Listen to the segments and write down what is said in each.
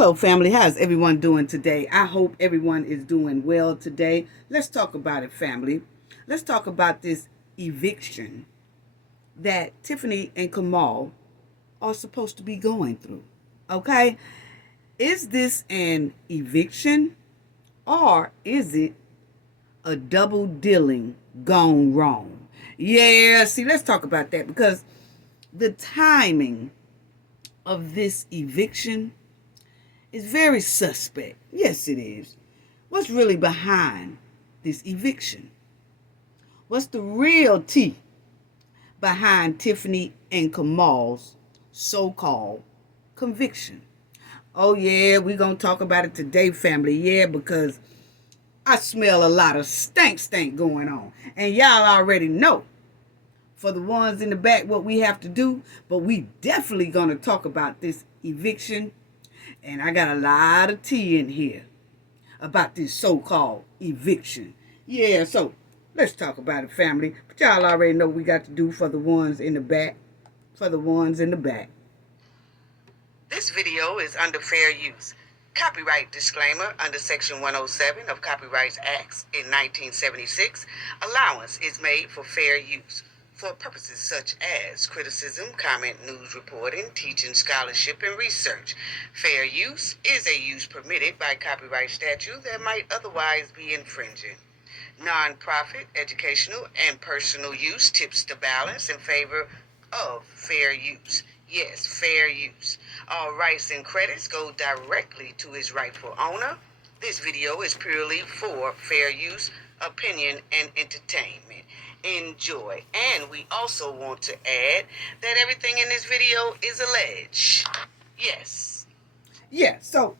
Hello, family. How's everyone doing today? I hope everyone is doing well today. Let's talk about it, family. Let's talk about this eviction that Tiffany and Kamal are supposed to be going through. Okay? Is this an eviction or is it a double dealing gone wrong? Yeah, see, let's talk about that because the timing of this eviction is very suspect. Yes, it is. What's really behind this eviction? What's the real tea behind Tiffany and Kamal's so-called conviction? Oh, yeah, we're going to talk about it today, family. Yeah, because I smell a lot of stank going on. And y'all already know, for the ones in the back, what we have to do. But we definitely going to talk about this eviction. And I got a lot of tea in here about this so-called eviction. Yeah, so let's talk about it, family. But y'all already know what we got to do for the ones in the back. For the ones in the back. This video is under fair use. Copyright disclaimer under Section 107 of Copyrights Acts in 1976. Allowance is made for fair use for purposes such as criticism, comment, news reporting, teaching, scholarship, and research. Fair use is a use permitted by copyright statute that might otherwise be infringing. Non-profit, educational, and personal use tips the balance in favor of fair use. Yes, fair use. All rights and credits go directly to its rightful owner. This video is purely for fair use, opinion, and entertainment. Enjoy. And we also want to add that everything in this video is alleged. Yes. Yeah, so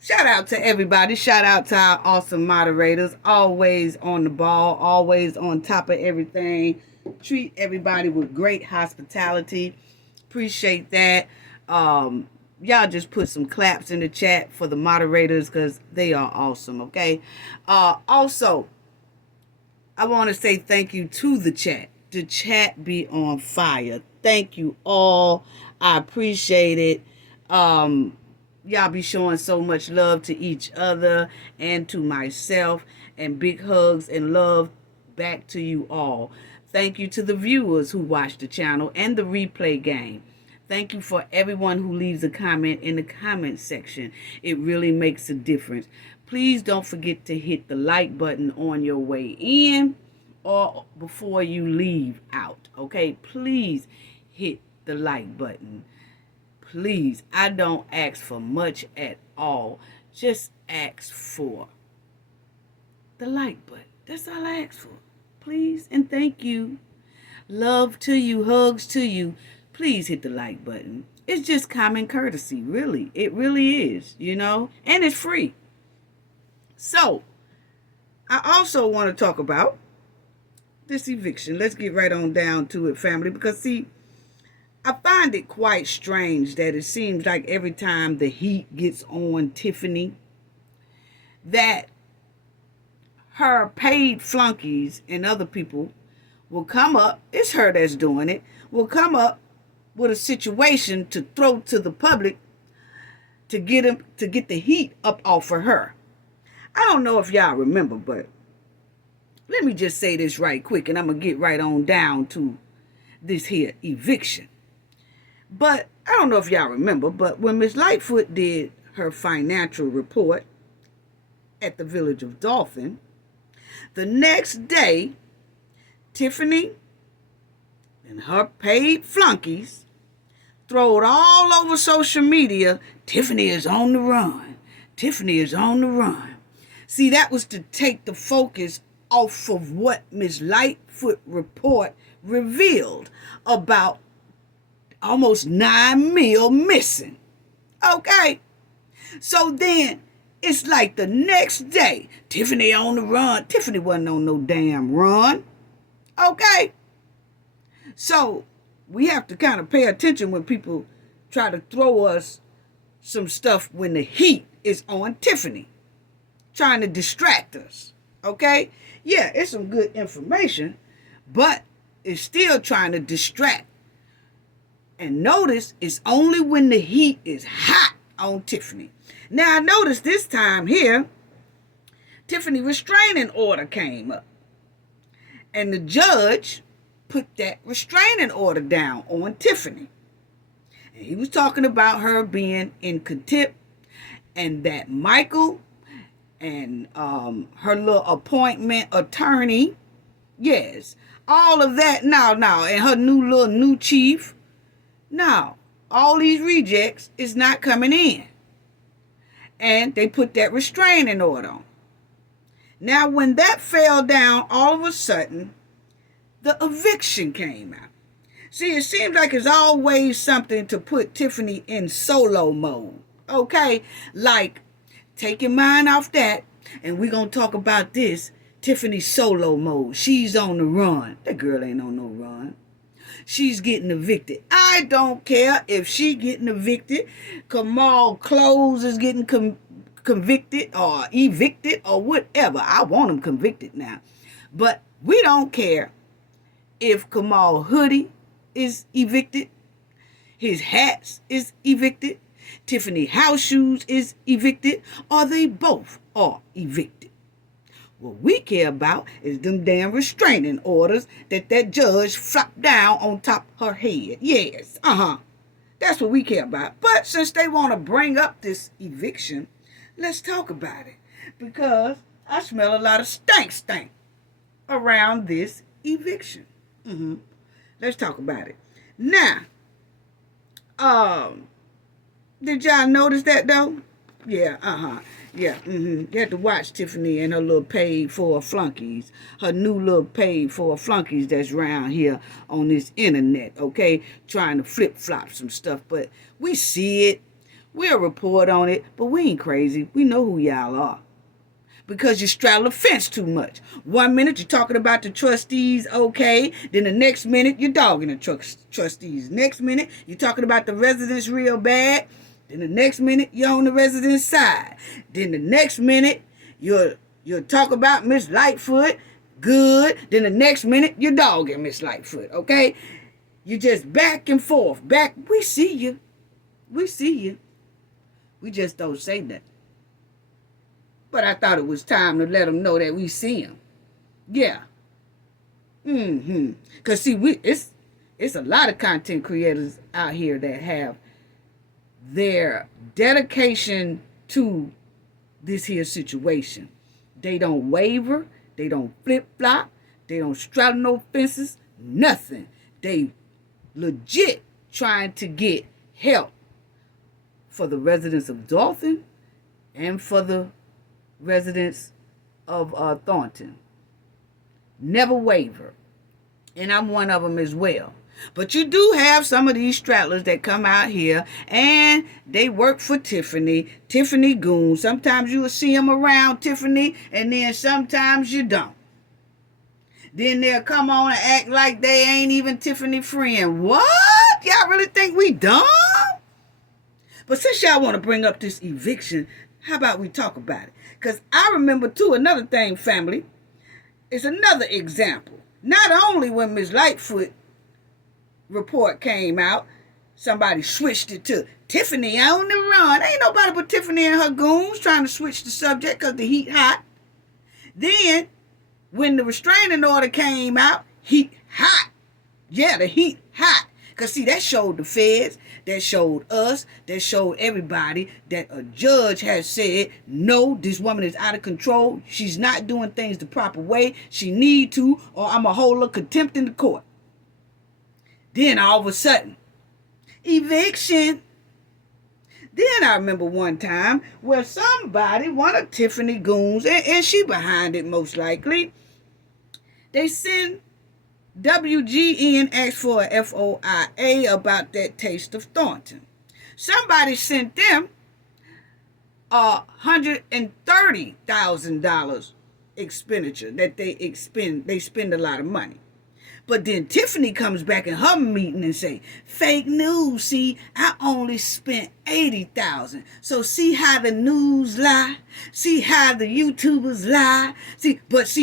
shout out to everybody. Shout out to our awesome moderators. Always on the ball. Always on top of everything. Treat everybody with great hospitality. Appreciate that. Y'all just put some claps in the chat for the moderators because they are awesome, okay? Also, I want to say thank you to the chat. The chat be on fire. Thank you all. I appreciate it. Y'all be showing so much love to each other and to myself. And big hugs and love back to you all. Thank you to the viewers who watch the channel and the replay game. Thank you for everyone who leaves a comment in the comment section. It really makes a difference. Please don't forget to hit the like button on your way in or before you leave out. Okay, please hit the like button. Please, I don't ask for much at all. Just ask for the like button. That's all I ask for. Please and thank you. Love to you, hugs to you. Please hit the like button. It's just common courtesy, really. It really is, you know, and it's free. So, I also want to talk about this eviction. Let's get right on down to it, family, because see, I find it quite strange that it seems like every time the heat gets on Tiffany, that her paid flunkies and other people will come up, it's her that's doing it, will come up with a situation to throw to the public to get the heat up off of her. I don't know if y'all remember, but let me just say this right quick, and I'm going to get right on down to this here eviction. But I don't know if y'all remember, but when Miss Lightfoot did her financial report at the village of Dolphin, the next day, Tiffany and her paid flunkies throwed all over social media, Tiffany is on the run. Tiffany is on the run. See, that was to take the focus off of what Miss Lightfoot report revealed about almost 9 mil missing. Okay? So then, it's like the next day, Tiffany on the run. Tiffany wasn't on no damn run. Okay? So, we have to kind of pay attention when people try to throw us some stuff when the heat is on Tiffany. Trying to distract us. Okay? Yeah, it's some good information, but it's still trying to distract. And notice, it's only when the heat is hot on Tiffany. Now, I noticed this time here, Tiffany restraining order came up. And the judge put that restraining order down on Tiffany. And he was talking about her being in contempt, and that Michael and her little appointment attorney, yes, all of that, and her new chief, all these rejects is not coming in. And they put that restraining order on. Now, when that fell down, all of a sudden, the eviction came out. See, it seems like it's always something to put Tiffany in solo mode, okay? Like, take your mind off that, and we're going to talk about this, Tiffany solo mode. She's on the run. That girl ain't on no run. She's getting evicted. I don't care if she getting evicted. Kamal Close is getting convicted or evicted or whatever. I want him convicted now. But we don't care if Kamal Hoodie is evicted, his hats is evicted, Tiffany house shoes is evicted, or they both are evicted. What we care about is them damn restraining orders that judge flopped down on top of her head. Yes, that's what we care about. But since they want to bring up this eviction, let's talk about it. Because I smell a lot of stank around this eviction. Let's talk about it. Now, did y'all notice that though? Yeah, You had to watch Tiffany and her little paid for flunkies. Her new little paid for flunkies that's around here on this internet, okay? Trying to flip-flop some stuff. But we see it. We'll report on it. But we ain't crazy. We know who y'all are. Because you straddle the fence too much. 1 minute you're talking about the trustees, okay. Then the next minute you're dogging the trustees. Next minute you're talking about the residents real bad. Then the next minute you're on the residents' side. Then the next minute you'll talk about Miss Lightfoot, good. Then the next minute you're dogging Miss Lightfoot, okay. You just back and forth. We see you. We see you. We just don't say nothing. But I thought it was time to let them know that we see them. Yeah. Because, see, it's a lot of content creators out here that have their dedication to this here situation. They don't waver. They don't flip-flop. They don't straddle no fences. Nothing. They legit trying to get help for the residents of Dalton and for the residents of Thornton. Never waver. And I'm one of them as well. But you do have some of these straddlers that come out here and they work for Tiffany goons. Sometimes you will see them around Tiffany and then sometimes you don't. Then they'll come on and act like they ain't even Tiffany friend. What? Y'all really think we dumb? But since y'all want to bring up this eviction, how about we talk about it? Because I remember, too, another thing, family. It's another example. Not only when Ms. Lightfoot report came out, somebody switched it to Tiffany on the run. Ain't nobody but Tiffany and her goons trying to switch the subject because the heat hot. Then, when the restraining order came out, heat hot. Yeah, the heat hot. Because, see, that showed the feds, that showed us, that showed everybody that a judge has said, no, this woman is out of control. She's not doing things the proper way. She need to, or I'm going to hold her contempt in the court. Then, all of a sudden, eviction. Then I remember one time where somebody, one of Tiffany goons, and she behind it most likely, they send WGN asked for a FOIA about that Taste of Thornton. Somebody sent them $130,000 expenditure that they spend a lot of money. But then Tiffany comes back in her meeting and say, fake news, see, I only spent $80,000. So see how the news lie? See how the YouTubers lie? See,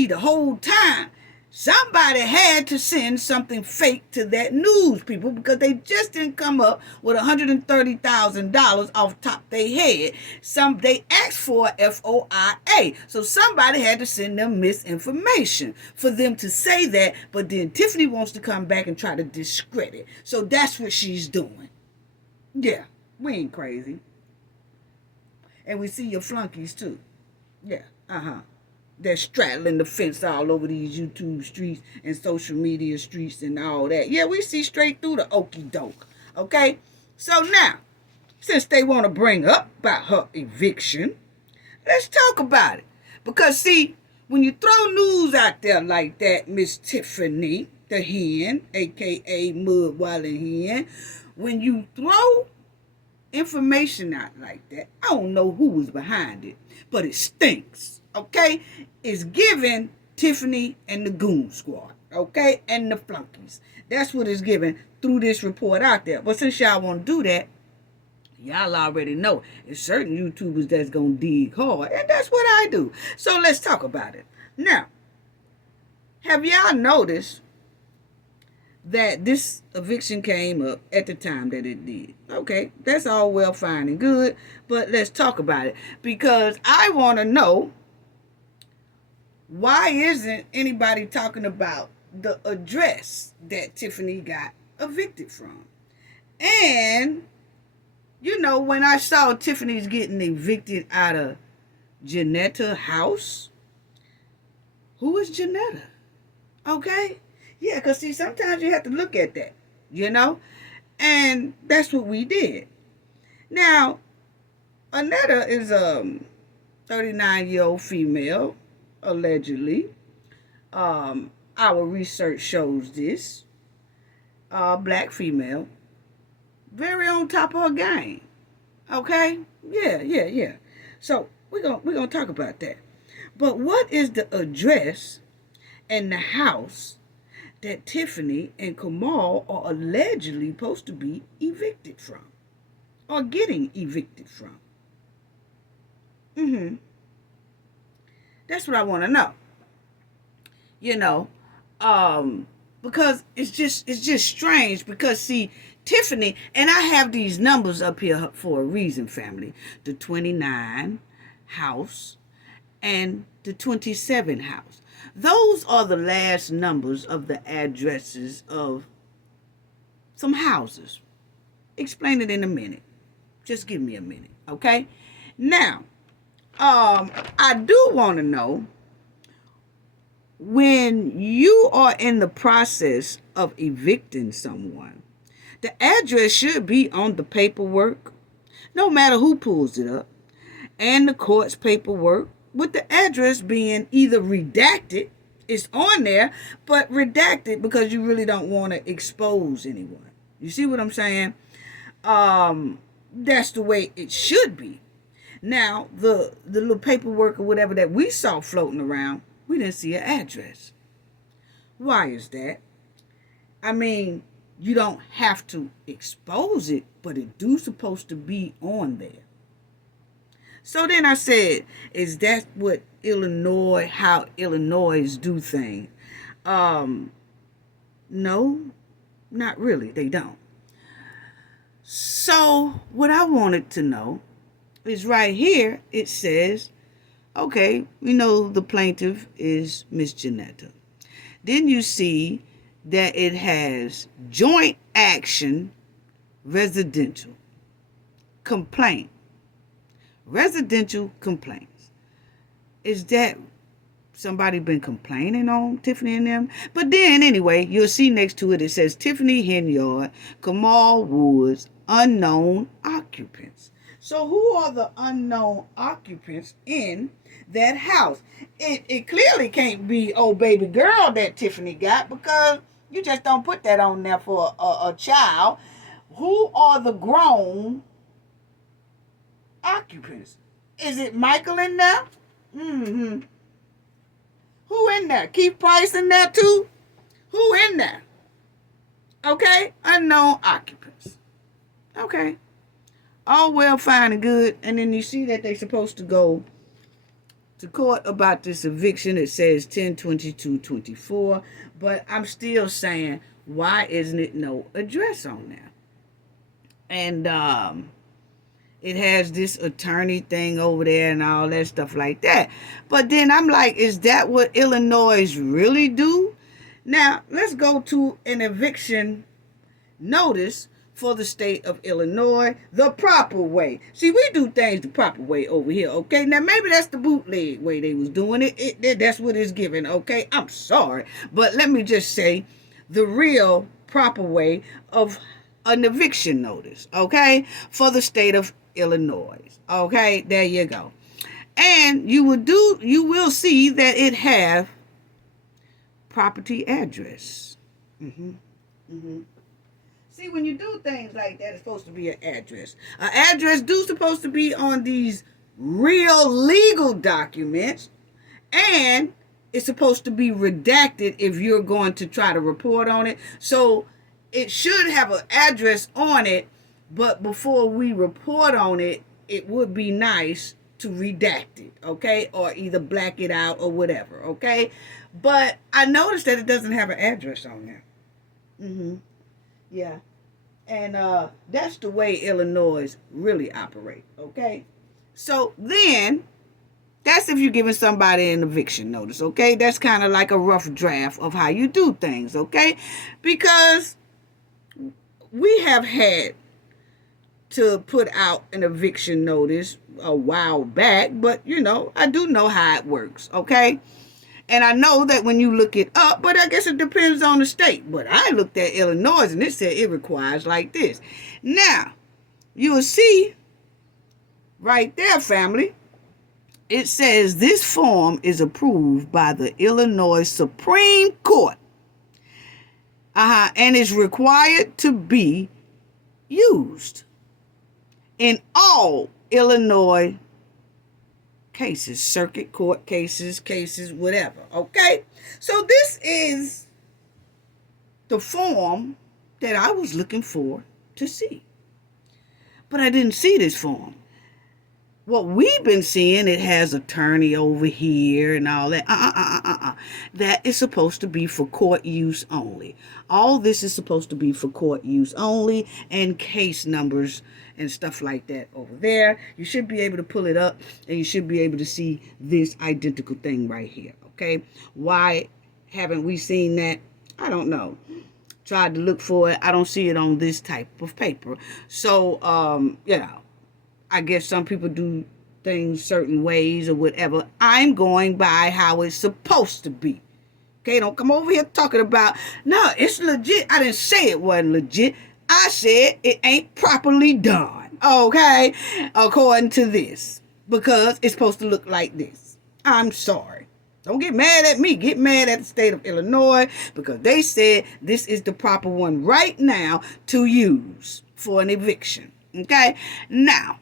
the whole time, Somebody had to send something fake to that news, people, because they just didn't come up with $130,000 off the top of their head. They asked for FOIA. So somebody had to send them misinformation for them to say that, but then Tiffany wants to come back and try to discredit. So that's what she's doing. Yeah, we ain't crazy. And we see your flunkies too. Yeah, they're straddling the fence all over these YouTube streets and social media streets and all that. Yeah, we see straight through the okie doke. Okay? So now, since they want to bring up about her eviction, let's talk about it. Because see, when you throw news out there like that, Miss Tiffany, the hen, aka Mud Wallen Hen, when you throw information out like that, I don't know who was behind it, but it stinks. Okay, it's giving Tiffany and the Goon Squad, okay, and the flunkies. That's what it's giving through this report out there. But since y'all want to do that, y'all already know it's certain YouTubers that's gonna dig hard, and that's what I do. So let's talk about it. Now, have y'all noticed that this eviction came up at the time that it did? Okay, that's all well, fine, and good, but let's talk about it, because I want to know, why isn't anybody talking about the address that Tiffany got evicted from? And, you know, when I saw Tiffany's getting evicted out of Janetta house, who is Janetta? Okay? Yeah, because see, sometimes you have to look at that, you know? And that's what we did. Now, Annetta is a 39-year-old female, allegedly. Our research shows this. Black female. Very on top of her game. Okay? Yeah. So, we're gonna talk about that. But what is the address and the house that Tiffany and Kamal are allegedly supposed to be evicted from? Or getting evicted from? That's what I want to know. You know, because it's just strange, because see, Tiffany, and I have these numbers up here for a reason, family. The 29 house and the 27 house. Those are the last numbers of the addresses of some houses. Explain it in a minute. Just give me a minute, okay? Now, I do want to know, when you are in the process of evicting someone, the address should be on the paperwork, no matter who pulls it up, and the court's paperwork, with the address being either redacted, it's on there, but redacted because you really don't want to expose anyone. You see what I'm saying? That's the way it should be. Now, the little paperwork or whatever that we saw floating around, we didn't see an address. Why is that? I mean, you don't have to expose it, but it do supposed to be on there. So then I said, is that what how Illinois do things? No, not really. They don't. So what I wanted to know is right here, it says, okay, we know the plaintiff is Miss Janetta. Then you see that it has joint action residential complaint. Residential complaints. Is that somebody been complaining on Tiffany and them? But then anyway, you'll see next to it, it says Tiffany Henyard, Kamal Woods, unknown occupants. So who are the unknown occupants in that house? It clearly can't be old baby girl that Tiffany got, because you just don't put that on there for a child. Who are the grown occupants? Is it Michael in there? Who in there? Keith Price in there too? Who in there? Okay, unknown occupants. Okay. All well, fine, and good. And then you see that they're supposed to go to court about this eviction. It says 10/22/24, but I'm still saying, why isn't it no address on there? And it has this attorney thing over there and all that stuff like that. But then I'm like, is that what Illinois really do? Now, let's go to an eviction notice for the state of Illinois the proper way. See, we do things the proper way over here, okay? Now, maybe that's the bootleg way they was doing it. That's what it's given, okay? I'm sorry. But let me just say the real proper way of an eviction notice, okay? For the state of Illinois, okay? There you go. And you will see that it have property address. See, when you do things like that, it's supposed to be an address. An address supposed to be on these real legal documents, and it's supposed to be redacted if you're going to try to report on it. So it should have an address on it, but before we report on it, it would be nice to redact it, okay? Or either black it out or whatever, okay? But I noticed that it doesn't have an address on there. Yeah. And that's the way Illinois really operate, okay? So then, that's if you're giving somebody an eviction notice, okay? That's kind of like a rough draft of how you do things, okay? Because we have had to put out an eviction notice a while back, but, I do know how it works, okay? And I know that when you look it up, but I guess it depends on the state. But I looked at Illinois and it said it requires like this. Now, you will see right there, family, it says this form is approved by the Illinois Supreme Court. And is required to be used in all Illinois cases, circuit court cases, whatever, okay? So this is the form that I was looking for to see. But I didn't see this form. What we've been seeing, it has attorney over here and all that. That is supposed to be for court use only. All this is supposed to be for court use only, and case numbers and stuff like that over there. You should be able to pull it up, and you should be able to see this identical thing right here, okay? Why haven't we seen that? I don't know. Tried to look for it. I don't see it on this type of paper. So, I guess some people do things certain ways or whatever. I'm going by how it's supposed to be. Okay, don't come over here talking about, no, it's legit. I didn't say it wasn't legit. I said it ain't properly done. Okay, according to this. Because it's supposed to look like this. I'm sorry. Don't get mad at me. Get mad at the state of Illinois because they said this is the proper one right now to use for an eviction. Okay, now.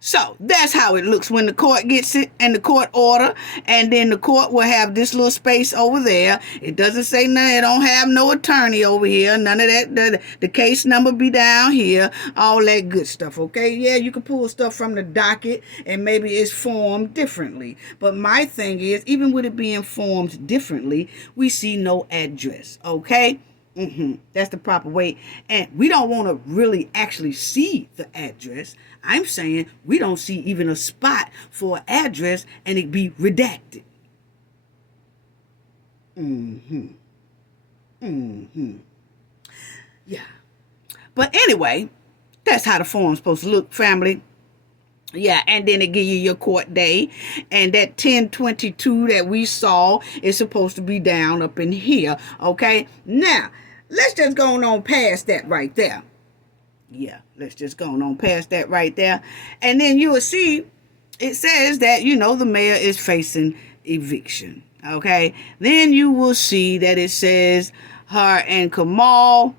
So that's how it looks when the court gets it and the court order, and then the court will have this little space over there. It doesn't say none. It don't have no attorney over here. None of that. The case number be down here. All that good stuff. Okay. Yeah, you can pull stuff from the docket and maybe it's formed differently. But my thing is, even with it being formed differently, we see no address. Okay. That's the proper way. And we don't want to really actually see the address. I'm saying we don't see even a spot for an address and it be redacted. Yeah. But anyway, that's how the form's supposed to look, family. Yeah, and then it give you your court day. And that 10/22 that we saw is supposed to be down up in here. Okay? Now, let's just go on past that right there. Yeah, let's just go on past that right there. And then you will see it says that, the mayor is facing eviction. Okay? Then you will see that it says her and Kamal,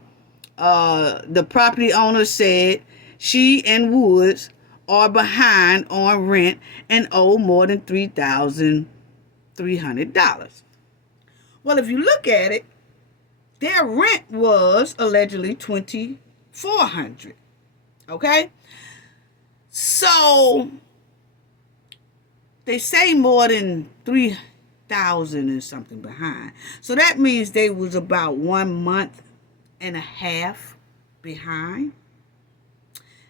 the property owner, said she and Woods are behind on rent and owe more than $3,300. Well, if you look at it, their rent was allegedly $2,400. Okay? So, they say more than 3,000 and something behind. So that means they was about 1.5 months behind.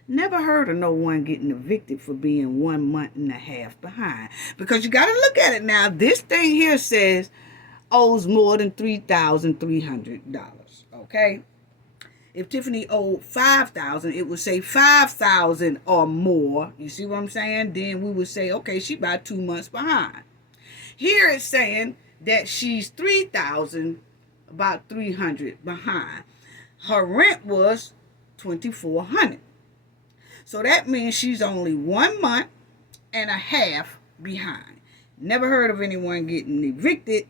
Never heard of no one getting evicted for being 1.5 months behind. Because you got to look at it now. This thing here says owes more than $3,300. Okay? If Tiffany owed $5,000, it would say $5,000 or more. You see what I'm saying? Then we would say, okay, she about 2 months behind. Here it's saying that she's $3,000, about $300 behind. Her rent was $2,400. So that means she's only 1.5 months behind. Never heard of anyone getting evicted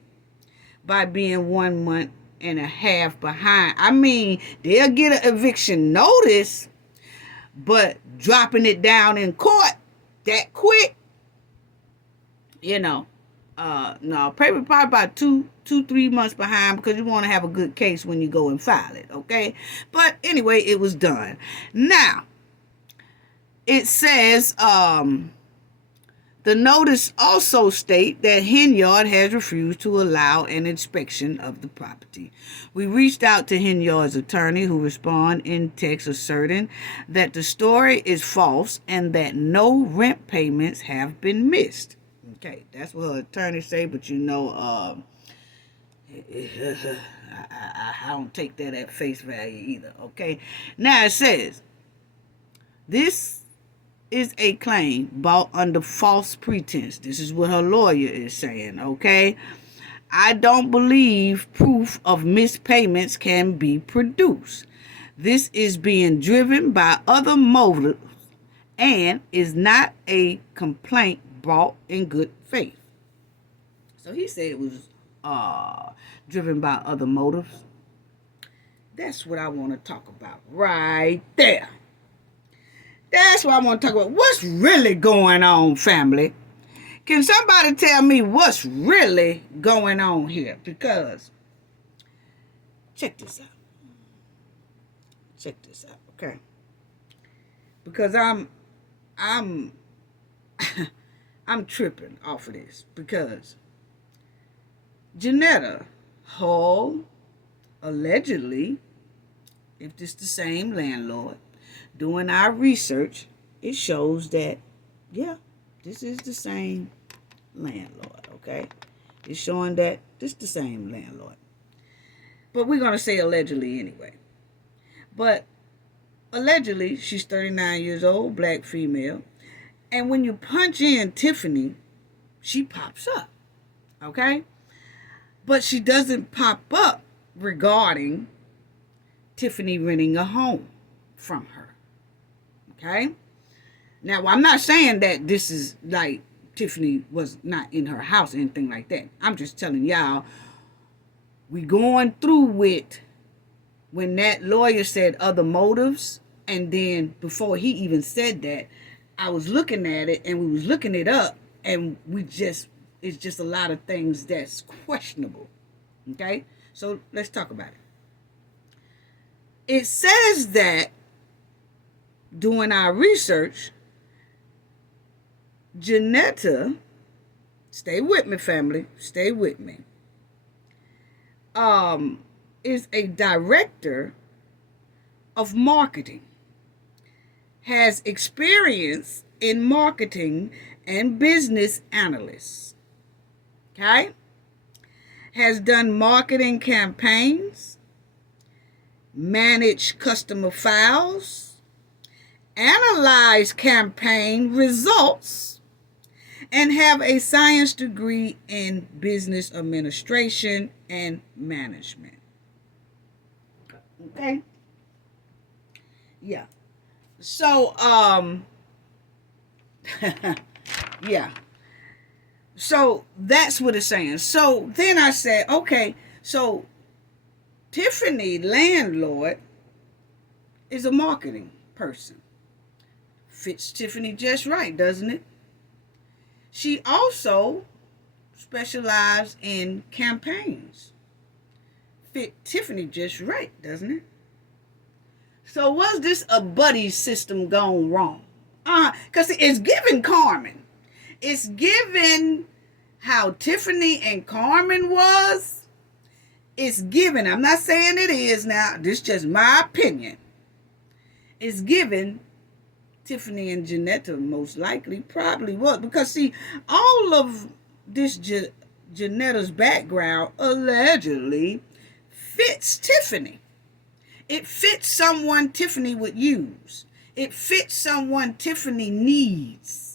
by being 1.5 months behind. I mean, they'll get an eviction notice, but dropping it down in court that quick, no, probably about 3 months behind, because you want to have a good case when you go and file it, okay? But anyway, it was done. Now, it says, the notice also states that Henyard has refused to allow an inspection of the property. We reached out to Henyard's attorney, who responded in text asserting that the story is false and that no rent payments have been missed. Okay, that's what her attorney say, but I don't take that at face value either, okay? Now it says, this is a claim brought under false pretense. This is what her lawyer is saying, okay? I don't believe proof of missed payments can be produced. This is being driven by other motives and is not a complaint brought in good faith. So he said it was driven by other motives. That's what I want to talk about right there. That's what I want to talk about. What's really going on, family? Can somebody tell me what's really going on here? Because, check this out. Check this out, okay? Because I'm tripping off of this. Because Janetta Hall, allegedly, if this the same landlord, doing our research, it shows that, yeah, this is the same landlord, okay? It's showing that this is the same landlord. But we're going to say allegedly anyway. But allegedly, she's 39 years old, black female. And when you punch in Tiffany, she pops up, okay? But she doesn't pop up regarding Tiffany renting a home from her. Okay? Now, I'm not saying that this is like Tiffany was not in her house or anything like that. I'm just telling y'all, we going through with when that lawyer said other motives, and then before he even said that, I was looking at it and we was looking it up, and it's just a lot of things that's questionable. Okay? So let's talk about it. It says that doing our research, Janetta, stay with me, family, stay with me, is a director of marketing, has experience in marketing and business analysts, okay? Has done marketing campaigns, managed customer files, analyze campaign results, and have a science degree in business administration and management. Okay? Yeah. So, yeah. So that's what it's saying. So then I said, okay, so Tiffany, landlord, is a marketing person. Fits Tiffany just right, doesn't it? She also specializes in campaigns. Fit Tiffany just right, doesn't it? So was this a buddy system gone wrong? Because it's giving Carmen. It's given how Tiffany and Carmen was. It's given. I'm not saying it is now. This is just my opinion. It's given Tiffany and Janetta most likely probably was. Because, see, all of this Janetta's background allegedly fits Tiffany. It fits someone Tiffany would use. It fits someone Tiffany needs.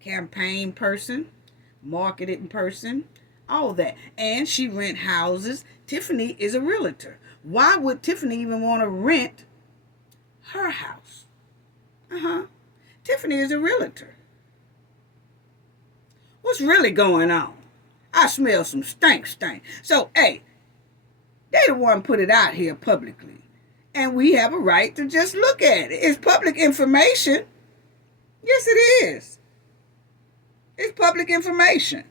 Campaign person, marketing person, all that. And she rent houses. Tiffany is a realtor. Why would Tiffany even want to rent her house? Tiffany is a realtor. What's really going on? I smell some stank. So, hey, they the one put it out here publicly. And we have a right to just look at it. It's public information. Yes, it is. It's public information.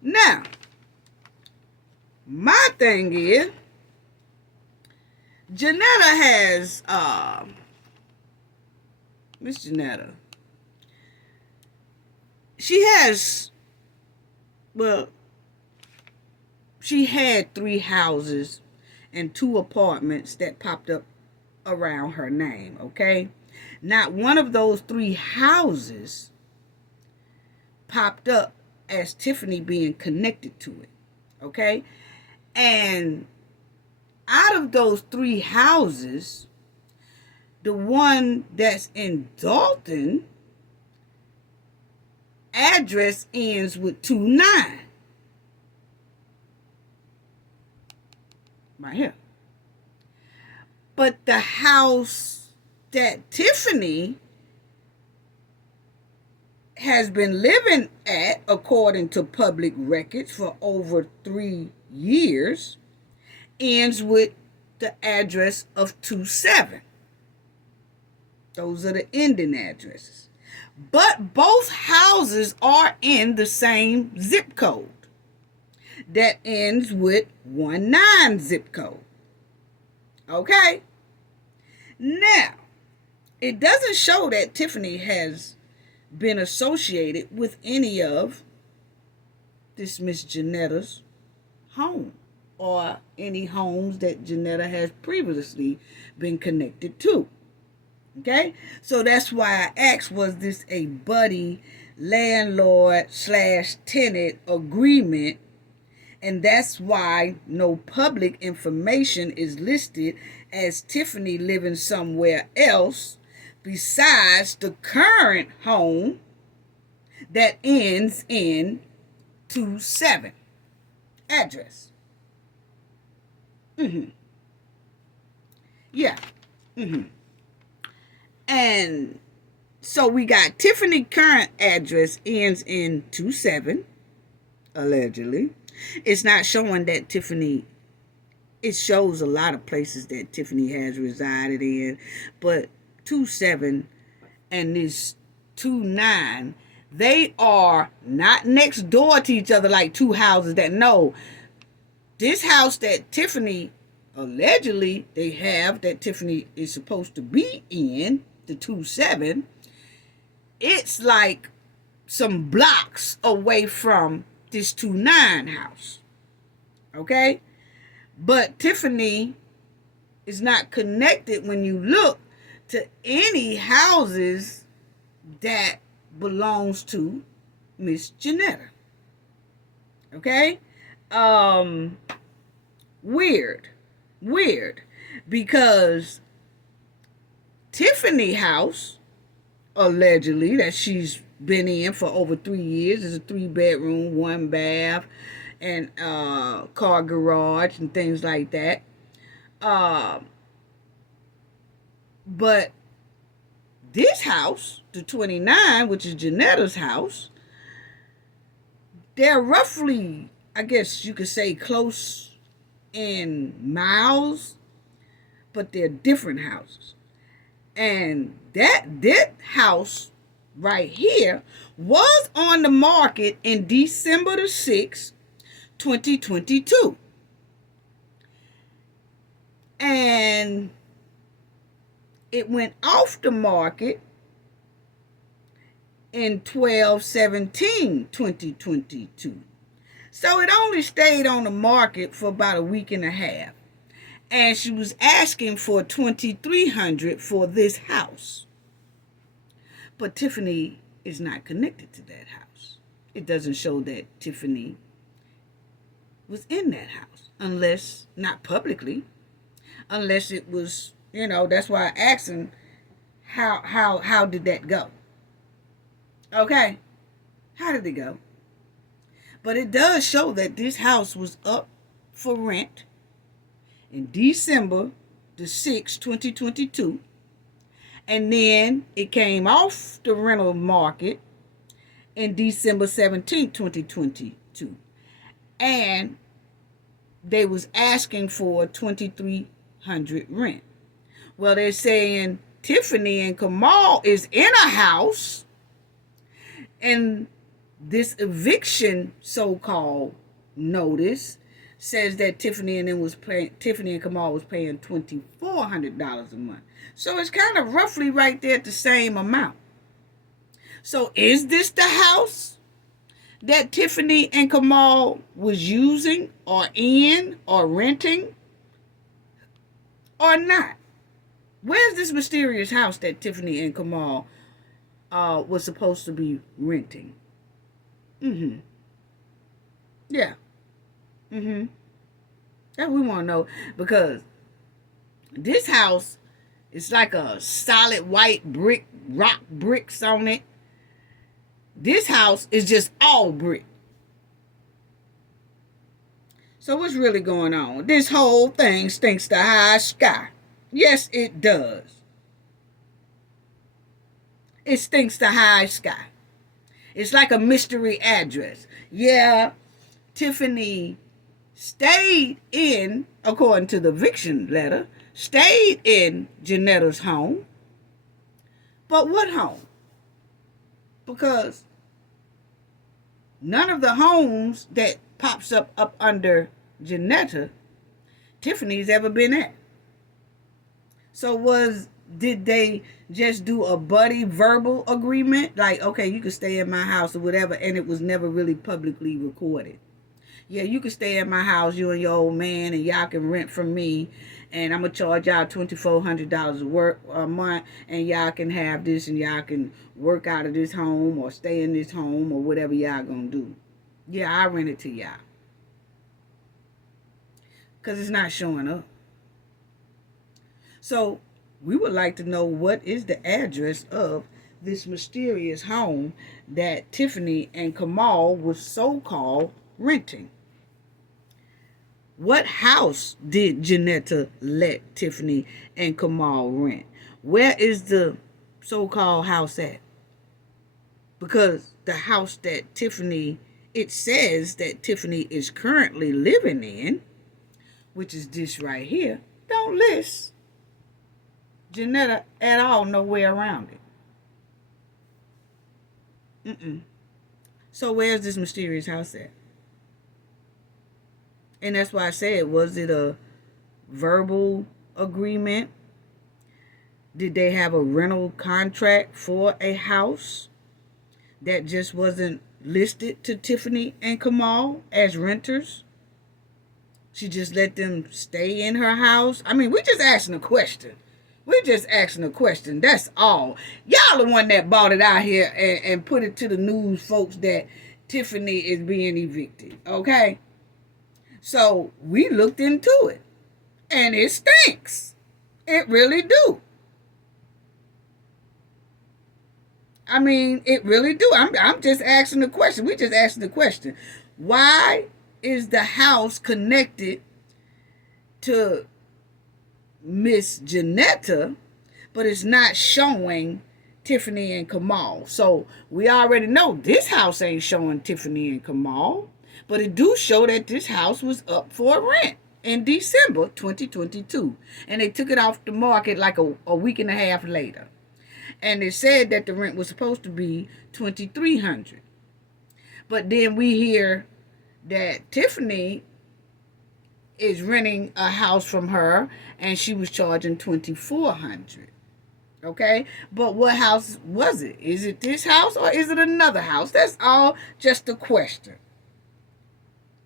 Now, my thing is, Janetta has, Miss Janetta, she had 3 houses and 2 apartments that popped up around her name, okay? Not one of those 3 houses popped up as Tiffany being connected to it, okay? And out of those 3 houses, the one that's in Dalton, address ends with 29. Right here. But the house that Tiffany has been living at, according to public records, for over 3 years, ends with the address of 27. Those are the ending addresses. But both houses are in the same zip code that ends with 19 zip code. Okay? Now, it doesn't show that Tiffany has been associated with any of this Miss Janetta's home or any homes that Janetta has previously been connected to. Okay? So that's why I asked, was this a buddy landlord / tenant agreement? And that's why no public information is listed as Tiffany living somewhere else besides the current home that ends in 27 address. Yeah. And so we got Tiffany current address ends in 27, allegedly. It's not showing that Tiffany, it shows a lot of places that Tiffany has resided in, but 27 and this 29, they are not next door to each other like 2 houses that no. This house that Tiffany allegedly they have that Tiffany is supposed to be in, the 27, it's like some blocks away from this 29 house. Okay? But Tiffany is not connected when you look to any houses that belongs to Miss Janetta. Okay? Weird. Because Tiffany house, allegedly, that she's been in for over 3 years, is a 3-bedroom, 1 bath, and car garage and things like that. But this house, the 29, which is Janetta's house, they're roughly, I guess you could say, close in miles, but they're different houses. And that house right here was on the market in December the 6th, 2022. And it went off the market in 12/17/2022. So it only stayed on the market for about a week and a half. And she was asking for $2,300 for this house. But Tiffany is not connected to that house. It doesn't show that Tiffany was in that house, unless, not publicly, unless it was, that's why I asked him, how did that go? Okay, how did it go? But it does show that this house was up for rent in December the 6th, 2022. And then it came off the rental market in December 17th, 2022. And they was asking for $2,300 rent. Well, they're saying Tiffany and Kamal is in a house, and this eviction so-called notice says that Tiffany and Kamal was paying $2,400 a month. So it's kind of roughly right there at the same amount. So is this the house that Tiffany and Kamal was using or in or renting or not? Where's this mysterious house that Tiffany and Kamal was supposed to be renting? Yeah. That we want to know, because this house is like a solid white brick, rock bricks on it. This house is just all brick. So what's really going on? This whole thing stinks to high sky. Yes, it does. It stinks to high sky. It's like a mystery address. Yeah, Tiffany stayed in, according to the eviction letter, stayed in Janetta's home. But what home? Because none of the homes that pops up under Janetta, Tiffany's ever been at. So did they just do a buddy verbal agreement? Like, okay, you can stay in my house or whatever, and it was never really publicly recorded. Yeah, you can stay at my house, you and your old man, and y'all can rent from me, and I'm going to charge y'all $2,400 a month, and y'all can have this, and y'all can work out of this home or stay in this home or whatever y'all going to do. Yeah, I rent it to y'all. Because it's not showing up. So we would like to know, what is the address of this mysterious home that Tiffany and Kamal was so-called renting? What house did Janetta let Tiffany and Kamal rent? Where is the so-called house at? Because the house that Tiffany, it says that Tiffany is currently living in, which is this right here, don't list Janetta at all nowhere around it. So where's this mysterious house at? And that's why I said, was it a verbal agreement? Did they have a rental contract for a house that just wasn't listed to Tiffany and Kamal as renters? She just let them stay in her house? I mean, we're just asking a question. We're just asking a question. That's all. Y'all the one that bought it out here and put it to the news, folks, that Tiffany is being evicted. Okay? So we looked into it. And it stinks. It really do. I mean, it really do. I'm just asking the question. We just asking the question. Why is the house connected to Miss Janetta, but it's not showing Tiffany and Kamal? So we already know this house ain't showing Tiffany and Kamal, but it do show that this house was up for rent in December 2022, and they took it off the market like a week and a half later, and they said that the rent was supposed to be $2,300. But then we hear that Tiffany is renting a house from her, and she was charging $2,400. Okay? But what house was it? Is it this house or is it another house? That's all just a question.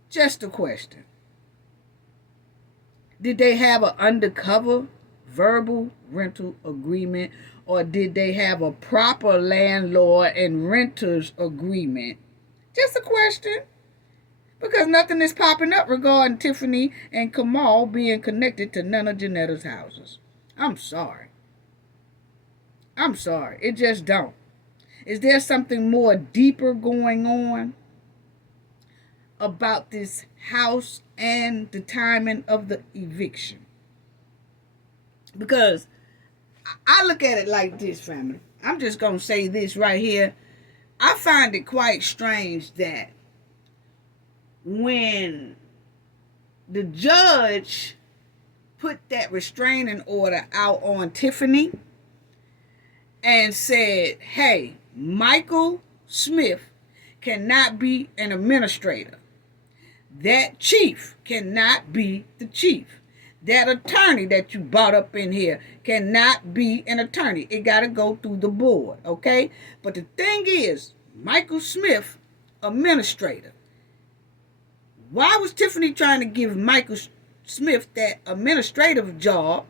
Just a question. Did they have an undercover verbal rental agreement, or did they have a proper landlord and renters agreement? Just a question. Because nothing is popping up regarding Tiffany and Kamal being connected to none of Janetta's houses. I'm sorry. I'm sorry. It just don't. Is there something more deeper going on about this house and the timing of the eviction? Because I look at it like this, family. I'm just going to say this right here. I find it quite strange that when the judge put that restraining order out on Tiffany and said, hey, Michael Smith cannot be an administrator. That chief cannot be the chief. That attorney that you brought up in here cannot be an attorney. It got to go through the board, okay? But the thing is, Michael Smith, administrator. Why was Tiffany trying to give Michael Smith that administrative job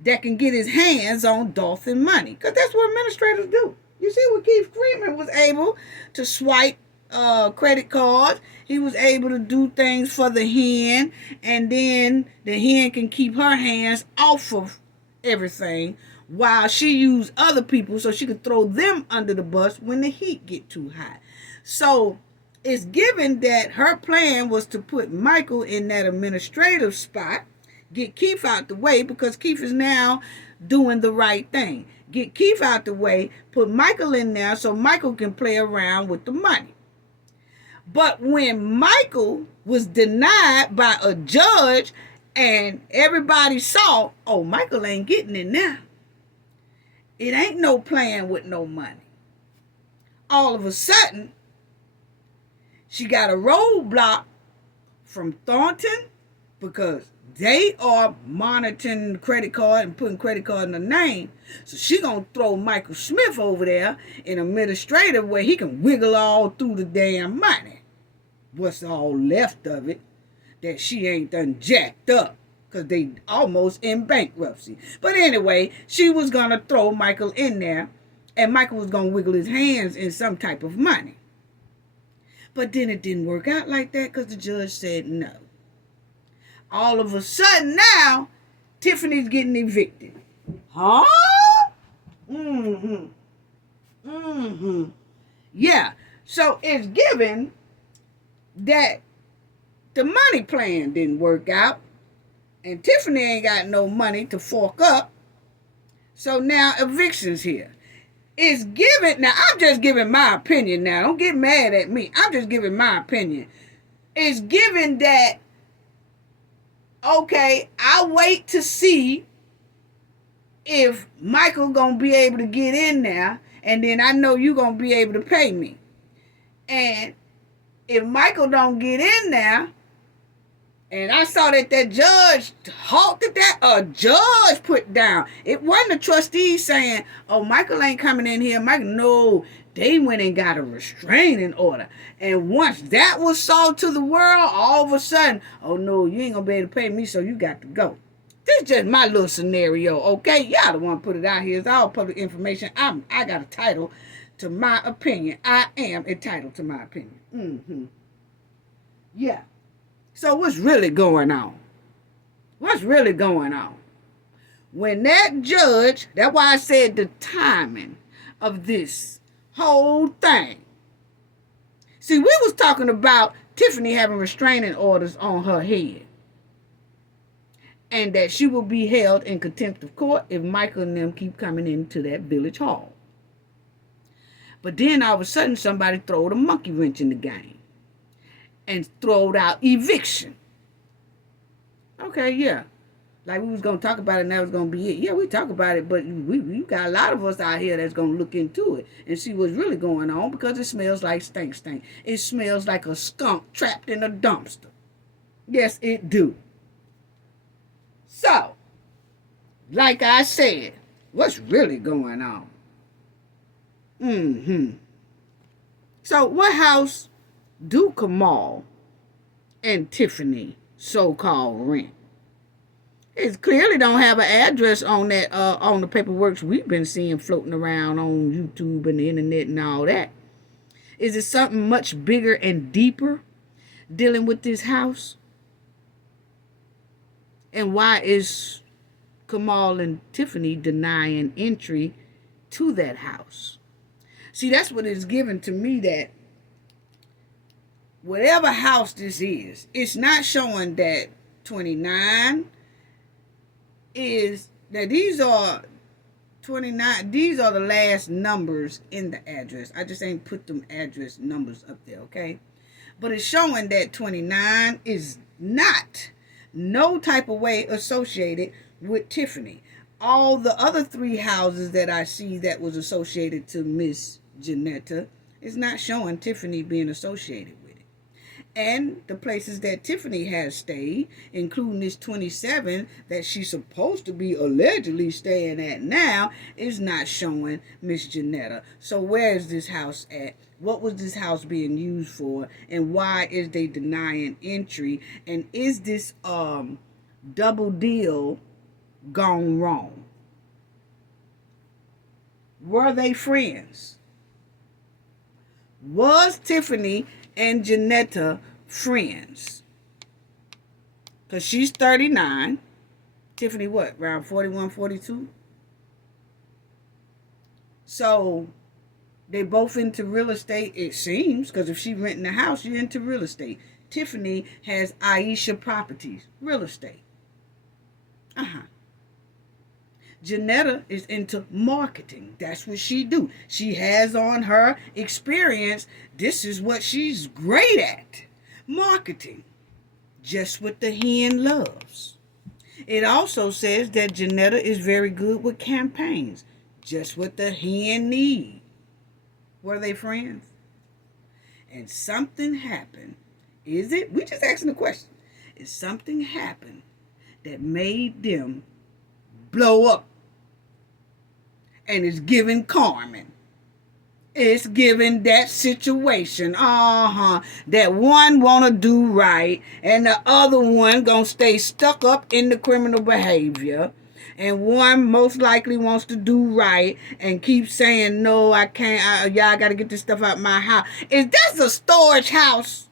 that can get his hands on Dolphin money? Because that's what administrators do. You see what Keith Freeman was able to swipe credit cards. He was able to do things for the hen, and then the hen can keep her hands off of everything while she used other people so she could throw them under the bus when the heat get too hot. So it's given that her plan was to put Michael in that administrative spot, get Keith out the way because Keith is now doing the right thing. Get Keith out the way, put Michael in there so Michael can play around with the money. But when Michael was denied by a judge and everybody saw, oh, Michael ain't getting it now. It ain't no playing with no money. All of a sudden, she got a roadblock from Thornton because they are monitoring the credit card and putting credit card in the name. So she gonna throw Michael Smith over there in administrative where he can wiggle all through the damn money. What's all left of it that she ain't done jacked up because they almost in bankruptcy. But anyway, she was gonna throw Michael in there and Michael was gonna wiggle his hands in some type of money. But then it didn't work out like that because the judge said no. All of a sudden now, Tiffany's getting evicted. Huh? Yeah. So it's given that the money plan didn't work out and Tiffany ain't got no money to fork up. So now eviction's here. It's given, now I'm just giving my opinion now. Don't get mad at me. I'm just giving my opinion. It's given that, okay, I'll wait to see if Michael gonna be able to get in there, and then I know you gonna be able to pay me. And if Michael don't get in there, and I saw that judge halted that, a judge put down. It wasn't the trustees saying, oh, Michael ain't coming in here. Michael, no, they went and got a restraining order. And once that was sold to the world, all of a sudden, oh, no, you ain't going to be able to pay me, so you got to go. This is just my little scenario, okay? Y'all the one put it out here. It's all public information. I got a title to my opinion. I am entitled to my opinion. Yeah. So what's really going on? What's really going on? When that judge, that's why I said the timing of this whole thing. See, we was talking about Tiffany having restraining orders on her head. And that she will be held in contempt of court if Michael and them keep coming into that village hall. But then all of a sudden somebody throwed a monkey wrench in the game. And throwed out eviction. Okay, yeah. Like we was going to talk about it and that was going to be it. Yeah, we talk about it, but we got a lot of us out here that's going to look into it and see what's really going on because it smells like stink. It smells like a skunk trapped in a dumpster. Yes, it do. So, like I said, What's really going on? So what house do Kamal and Tiffany so-called rent? It clearly don't have an address on that on the paperwork we've been seeing floating around on YouTube and the internet and all that. Is it something much bigger and deeper dealing with this house? And why is Kamal and Tiffany denying entry to that house? See, that's what it's given to me, that whatever house this is, it's not showing that 29 is, that these are 29, these are the last numbers in the address. I just ain't put them address numbers up there, okay? But it's showing that 29 is not no type of way associated with Tiffany. All the other 3 houses that I see that was associated to Miss Janetta is not showing Tiffany being associated with it. And the places that Tiffany has stayed, including this 27 that she's supposed to be allegedly staying at now, is not showing Miss Janetta. So where is this house at? What was this house being used for? And why is they denying entry? And is this double deal gone wrong? Were they friends? Was Tiffany and Janetta friends? Because she's 39. Tiffany what? Around 41, 42? So they both into real estate, it seems, because if she's renting a house, she's into real estate. Tiffany has Aisha Properties, real estate. Janetta is into marketing. That's what she do. She has on her experience. This is what she's great at. Marketing. Just what the hen loves. It also says that Janetta is very good with campaigns. Just what the hen needs. Were they friends? And something happened. Is it? We just asking the question. Is something happened that made them blow up? And it's giving Carmen. It's giving that situation. That one want to do right, and the other one going to stay stuck up in the criminal behavior. And one most likely wants to do right and keep saying, no, I can't. Y'all got to get this stuff out of my house. Is that a storage house?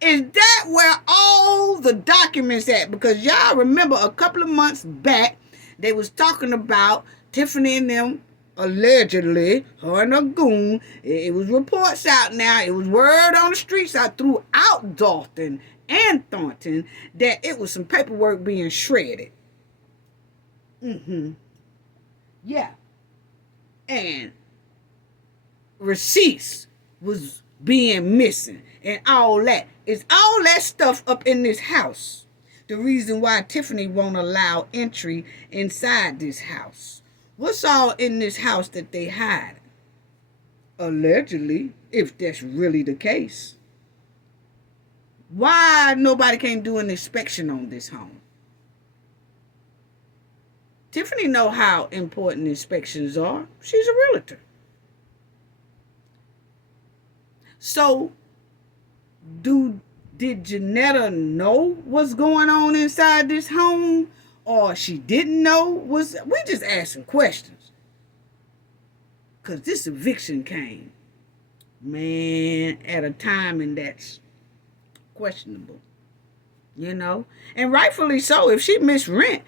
Is that where all the documents at? Because y'all remember a couple of months back, they was talking about Tiffany and them, allegedly, her and her goon. It was reports out now. It was word on the streets out throughout Dalton and Thornton that it was some paperwork being shredded. Yeah. And receipts was being missing and all that. Is all that stuff up in this house the reason why Tiffany won't allow entry inside this house? What's all in this house that they hide? Allegedly, if that's really the case. Why nobody can't do an inspection on this home? Tiffany know how important inspections are. She's a realtor. So, did Janetta know what's going on inside this home? Or she didn't know? We just asking questions. Because this eviction came, man, at a time and that's questionable. You know? And rightfully so. If she missed rent,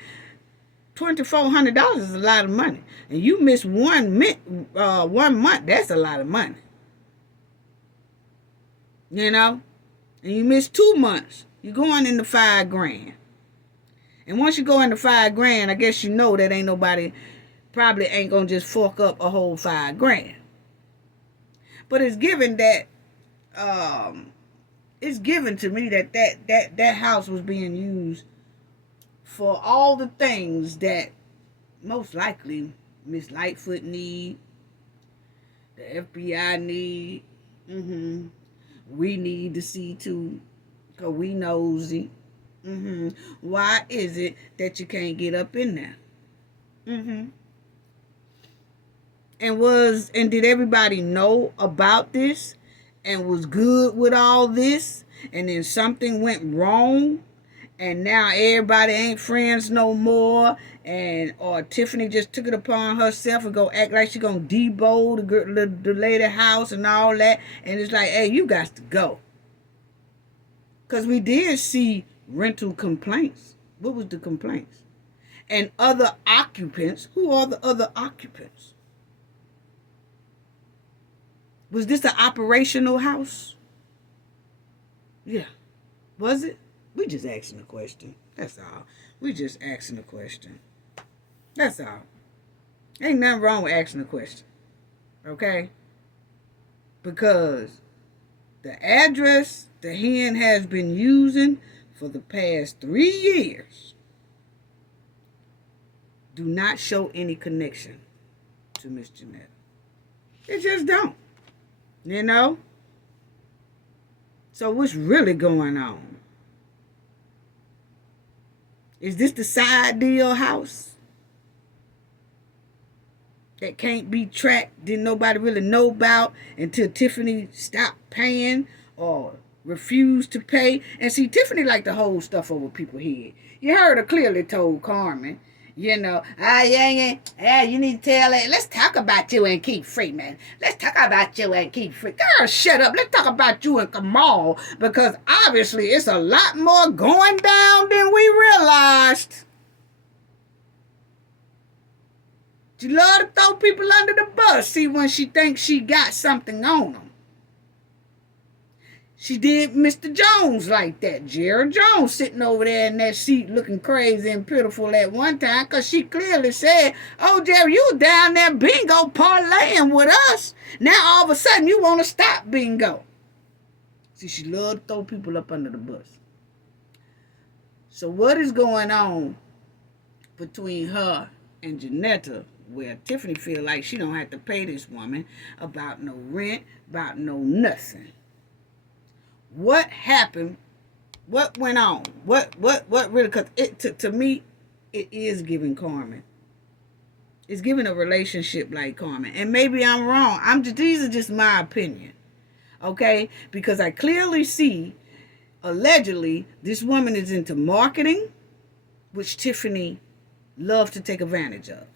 $2,400 is a lot of money. And you miss 1 month, that's a lot of money. You know? And you miss 2 months, you're going into $5,000. And once you go into $5,000, I guess you know that ain't nobody probably ain't gonna just fork up a whole $5,000. But it's given that it's given to me that house was being used for all the things that most likely Miss Lightfoot need, the FBI need, we need to see too, because we nosy. Why is it that you can't get up in there? Mm-hmm. And did everybody know about this and was good with all this, and then something went wrong, and now everybody ain't friends no more, and or Tiffany just took it upon herself and go act like she gonna debo the lady house and all that, and it's like, hey, you got to go. Because we did see rental complaints. What was the complaints? And other occupants. Who are the other occupants? Was this an operational house? Yeah. Was it? We just asking a question. That's all. We just asking a question. That's all. Ain't nothing wrong with asking a question. Okay? Because the address the hen has been using for the past 3 years do not show any connection to Miss Janetta. It just don't. You know? So what's really going on? Is this the side deal house that can't be tracked, didn't nobody really know about until Tiffany stopped paying or refused to pay? And see, Tiffany like to hold stuff over people's head. You heard her clearly told Carmen, you know, yeah, you need to tell it. Let's talk about you and Keith Freeman. Let's talk about you and Keith Freeman. Girl, shut up. Let's talk about you and Kamal, because obviously it's a lot more going down than we realized. She love to throw people under the bus, see, when she thinks she got something on them. She did Mr. Jones like that. Jared Jones sitting over there in that seat looking crazy and pitiful at one time, because she clearly said, oh, Jerry, you down there bingo parlaying with us. Now all of a sudden you want to stop bingo. See, she loved to throw people up under the bus. So what is going on between her and Janetta, where Tiffany feel like she don't have to pay this woman about no rent, about no nothing? What happened? What went on? What really? Because to me, it is giving Carmen. It's giving a relationship like Carmen. And maybe I'm wrong. These are just my opinion. Okay? Because I clearly see, allegedly, this woman is into marketing, which Tiffany loves to take advantage of.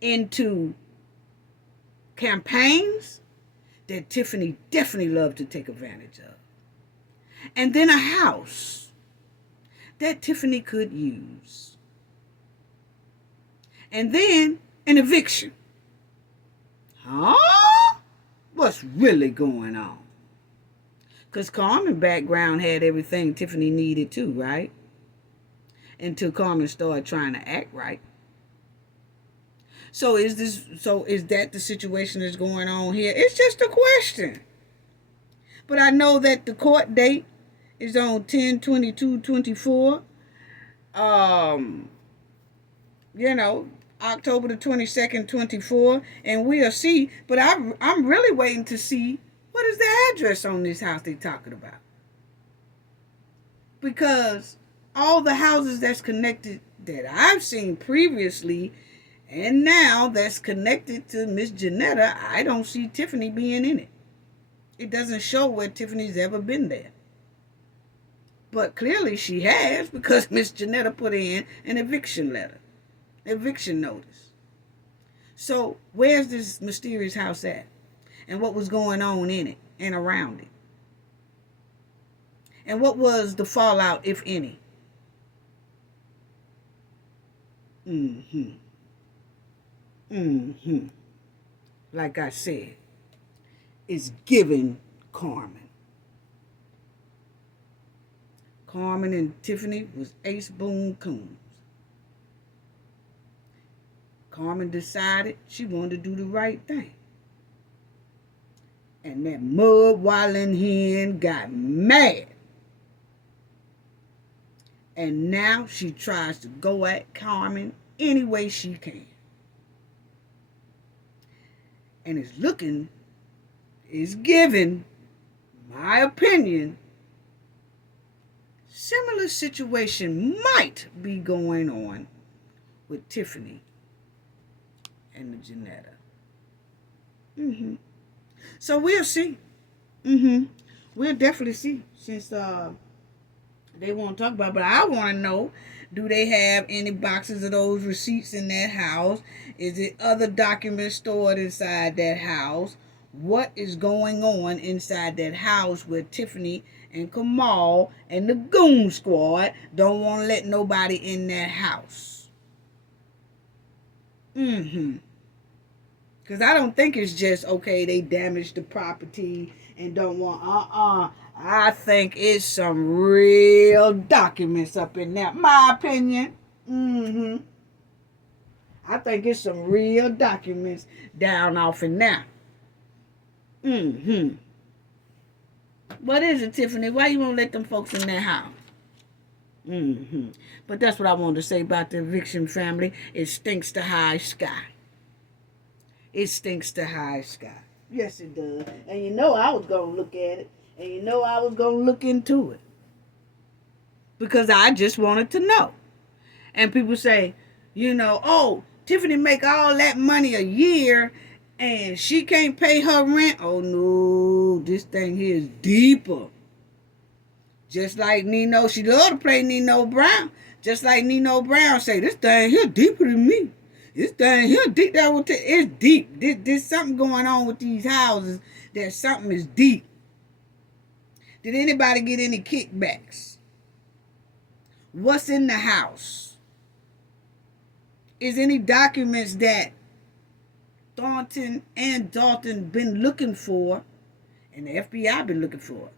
Into campaigns that Tiffany definitely loved to take advantage of. And then a house that Tiffany could use. And then an eviction. Huh? What's really going on? Because Carmen's background had everything Tiffany needed too, right? Until Carmen started trying to act right. So is that the situation that's going on here? It's just a question. But I know that the court date is on 10/22/24. October the 22nd, 24, and we'll see. But I'm really waiting to see what is the address on this house they talking about. Because all the houses that's connected that I've seen previously and now that's connected to Miss Janetta, I don't see Tiffany being in it. It doesn't show where Tiffany's ever been there. But clearly she has, because Miss Janetta put in an eviction notice. So where's this mysterious house at? And what was going on in it and around it? And what was the fallout, if any? Like I said, it's giving Carmen. Carmen and Tiffany was ace boon coons. Carmen decided she wanted to do the right thing. And that mud-wallin' hen got mad. And now she tries to go at Carmen any way she can. And it's giving, my opinion, similar situation might be going on with Tiffany and the Janetta. Mm-hmm. So we'll see. Mm-hmm. We'll definitely see, since they won't talk about it. But I want to know, do they have any boxes of those receipts in that house? Is it other documents stored inside that house? What is going on inside that house where Tiffany and Kamal and the Goon Squad don't want to let nobody in that house? Mm-hmm. Because I don't think it's just, okay, they damaged the property and don't want, I think it's some real documents up in there. My opinion. Mm-hmm. I think it's some real documents down off in there. Mm-hmm. What is it, Tiffany? Why you won't let them folks in that house? Mm-hmm. But that's what I wanted to say about the Eviction family. It stinks to high sky. It stinks to high sky. Yes, it does. And you know I was going to look at it. And you know I was going to look into it. Because I just wanted to know. And people say, oh, Tiffany make all that money a year and she can't pay her rent. Oh, no, this thing here is deeper. Just like Nino, she love to play Nino Brown. Just like Nino Brown say, this thing here deeper than me. This thing here deep. It's deep. There's something going on with these houses. That something is deep. Did anybody get any kickbacks? What's in the house? Is any documents that Thornton and Dalton been looking for, and the FBI been looking for?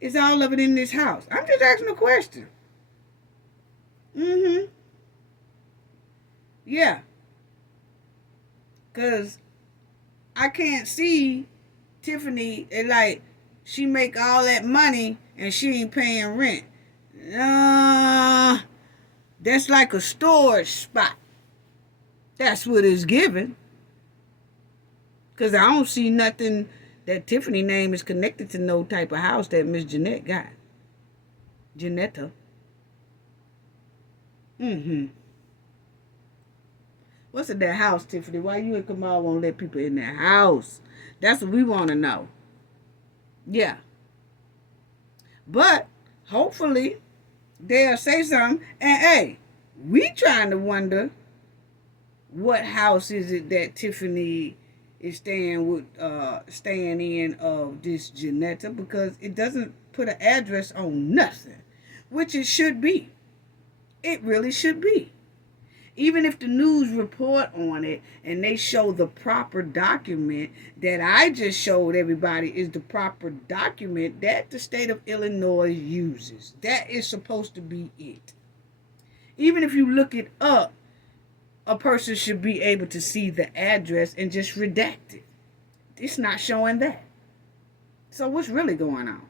Is all of it in this house? I'm just asking a question. Mm-hmm. Yeah. Because I can't see Tiffany, like, she make all that money and she ain't paying rent. That's like a storage spot. That's what it's given. Because I don't see nothing that Tiffany name is connected to no type of house that Miss Jeanette got. Janetta. Mm-hmm. What's in that house, Tiffany? Why you and Kamal won't let people in that house? That's what we want to know. Yeah. But hopefully they'll say something. And hey, we trying to wonder, what house is it that Tiffany is staying in of this Janetta, because it doesn't put an address on nothing, which it should be. It really should be. Even if the news report on it and they show the proper document that I just showed everybody is the proper document that the state of Illinois uses. That is supposed to be it. Even if you look it up, a person should be able to see the address and just redact it. It's not showing that. So what's really going on?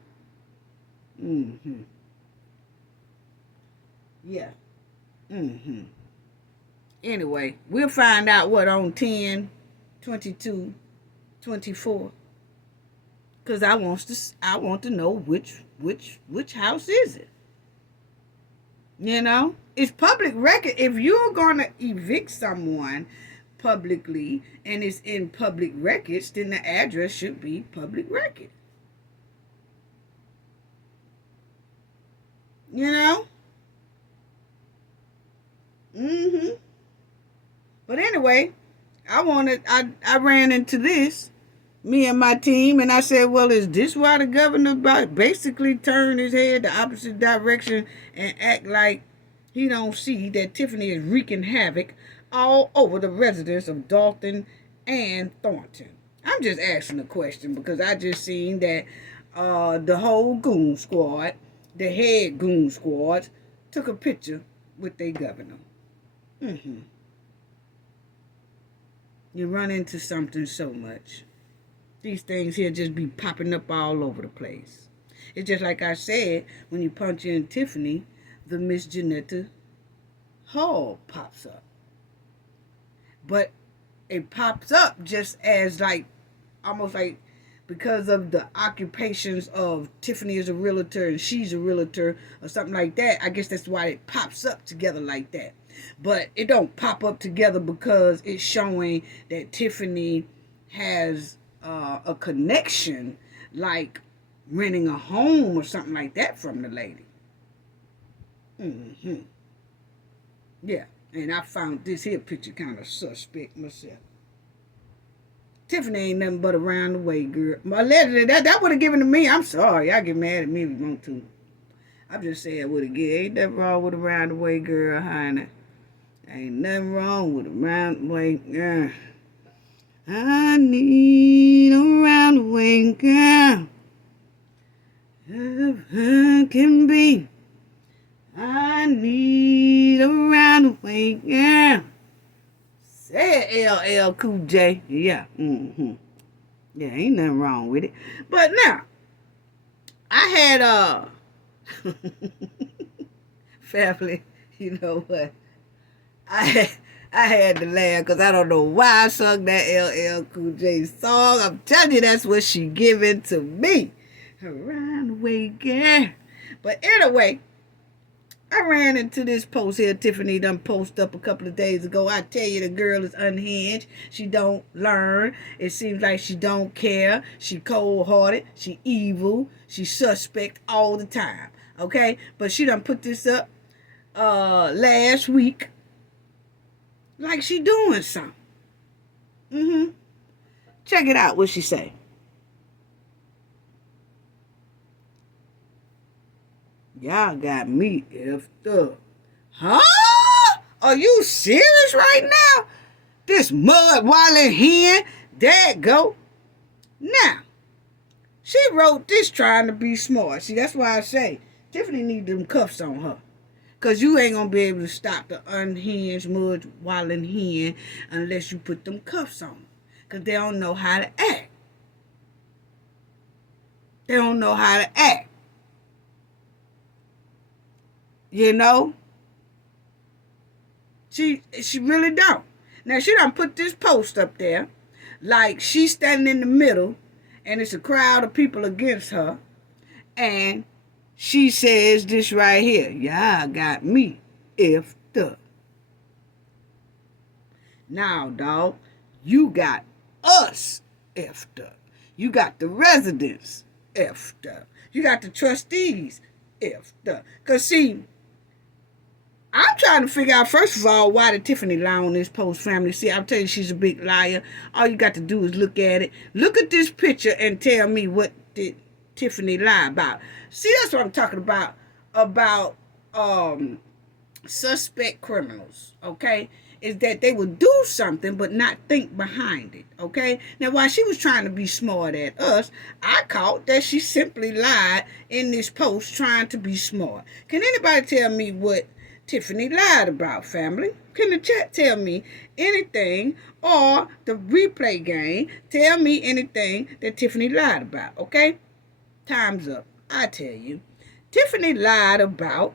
Mm-hmm. Yeah. Mm-hmm. Anyway, we'll find out what on 10, 22, 24. Because I want to know which house is it. It's public record. If you're going to evict someone publicly and it's in public records, then the address should be public record. Mm-hmm. But anyway, I ran into this, me and my team, and I said, well, is this why the governor basically turned his head the opposite direction and act like he don't see that Tiffany is wreaking havoc all over the residents of Dalton and Thornton? I'm just asking a question because I just seen that the whole goon squad, the head goon squad, took a picture with their governor. Mm-hmm. You run into something so much. These things here just be popping up all over the place. It's just like I said, when you punch in Tiffany, the Miss Janetta Hall pops up. But it pops up just as almost like because of the occupations of Tiffany is a realtor and she's a realtor or something like that. I guess that's why it pops up together like that. But it don't pop up together because it's showing that Tiffany has a connection, like renting a home or something like that from the lady. Mm-hmm. Yeah. And I found this here picture kind of suspect myself. Tiffany ain't nothing but around the way girl. Allegedly, that would have given to me. I'm sorry. Y'all get mad at me if you want to. I'm just saying what it get. Ain't nothing wrong with around the way girl, honey. Ain't nothing wrong with around the way girl. I need a round the way girl. Can be. I need a round the way girl. Say it, LL Cool J. Yeah. Mm-hmm. Yeah, ain't nothing wrong with it. But now, I had family, you know what? I had to laugh because I don't know why I sung that LL Cool J song. I'm telling you, that's what she giving to me. Around the way, girl. But anyway, I ran into this post here Tiffany done posted up a couple of days ago. I tell you, the girl is unhinged. She don't learn. It seems like she don't care. She cold-hearted. She evil. She suspect all the time. Okay? But she done put this up last week. Like she doing something. Mm-hmm. Check it out. What she say? Y'all got me effed up. Huh? Are you serious right now? This mud wallet hen, there it go. Now, she wrote this trying to be smart. See, that's why I say, Tiffany need them cuffs on her. Because you ain't going to be able to stop the unhinged mud wallet hen unless you put them cuffs on. Because they don't know how to act. They don't know how to act. You know? She really don't. Now, she done put this post up there like she's standing in the middle and it's a crowd of people against her. And she says this right here. Y'all got me effed up. Now, dog, you got us effed up. You got the residents effed up. You got the trustees effed up. Because, see, I'm trying to figure out, first of all, why did Tiffany lie on this post, family? See, I'll tell you she's a big liar. All you got to do is look at it. Look at this picture and tell me what did Tiffany lie about. See, that's what I'm talking about. About suspect criminals, okay? Is that they would do something but not think behind it, okay? Now, while she was trying to be smart at us, I caught that she simply lied in this post trying to be smart. Can anybody tell me what Tiffany lied about, family? Can the chat tell me anything, or the replay game tell me anything that Tiffany lied about, okay? Time's up. I tell you. Tiffany lied about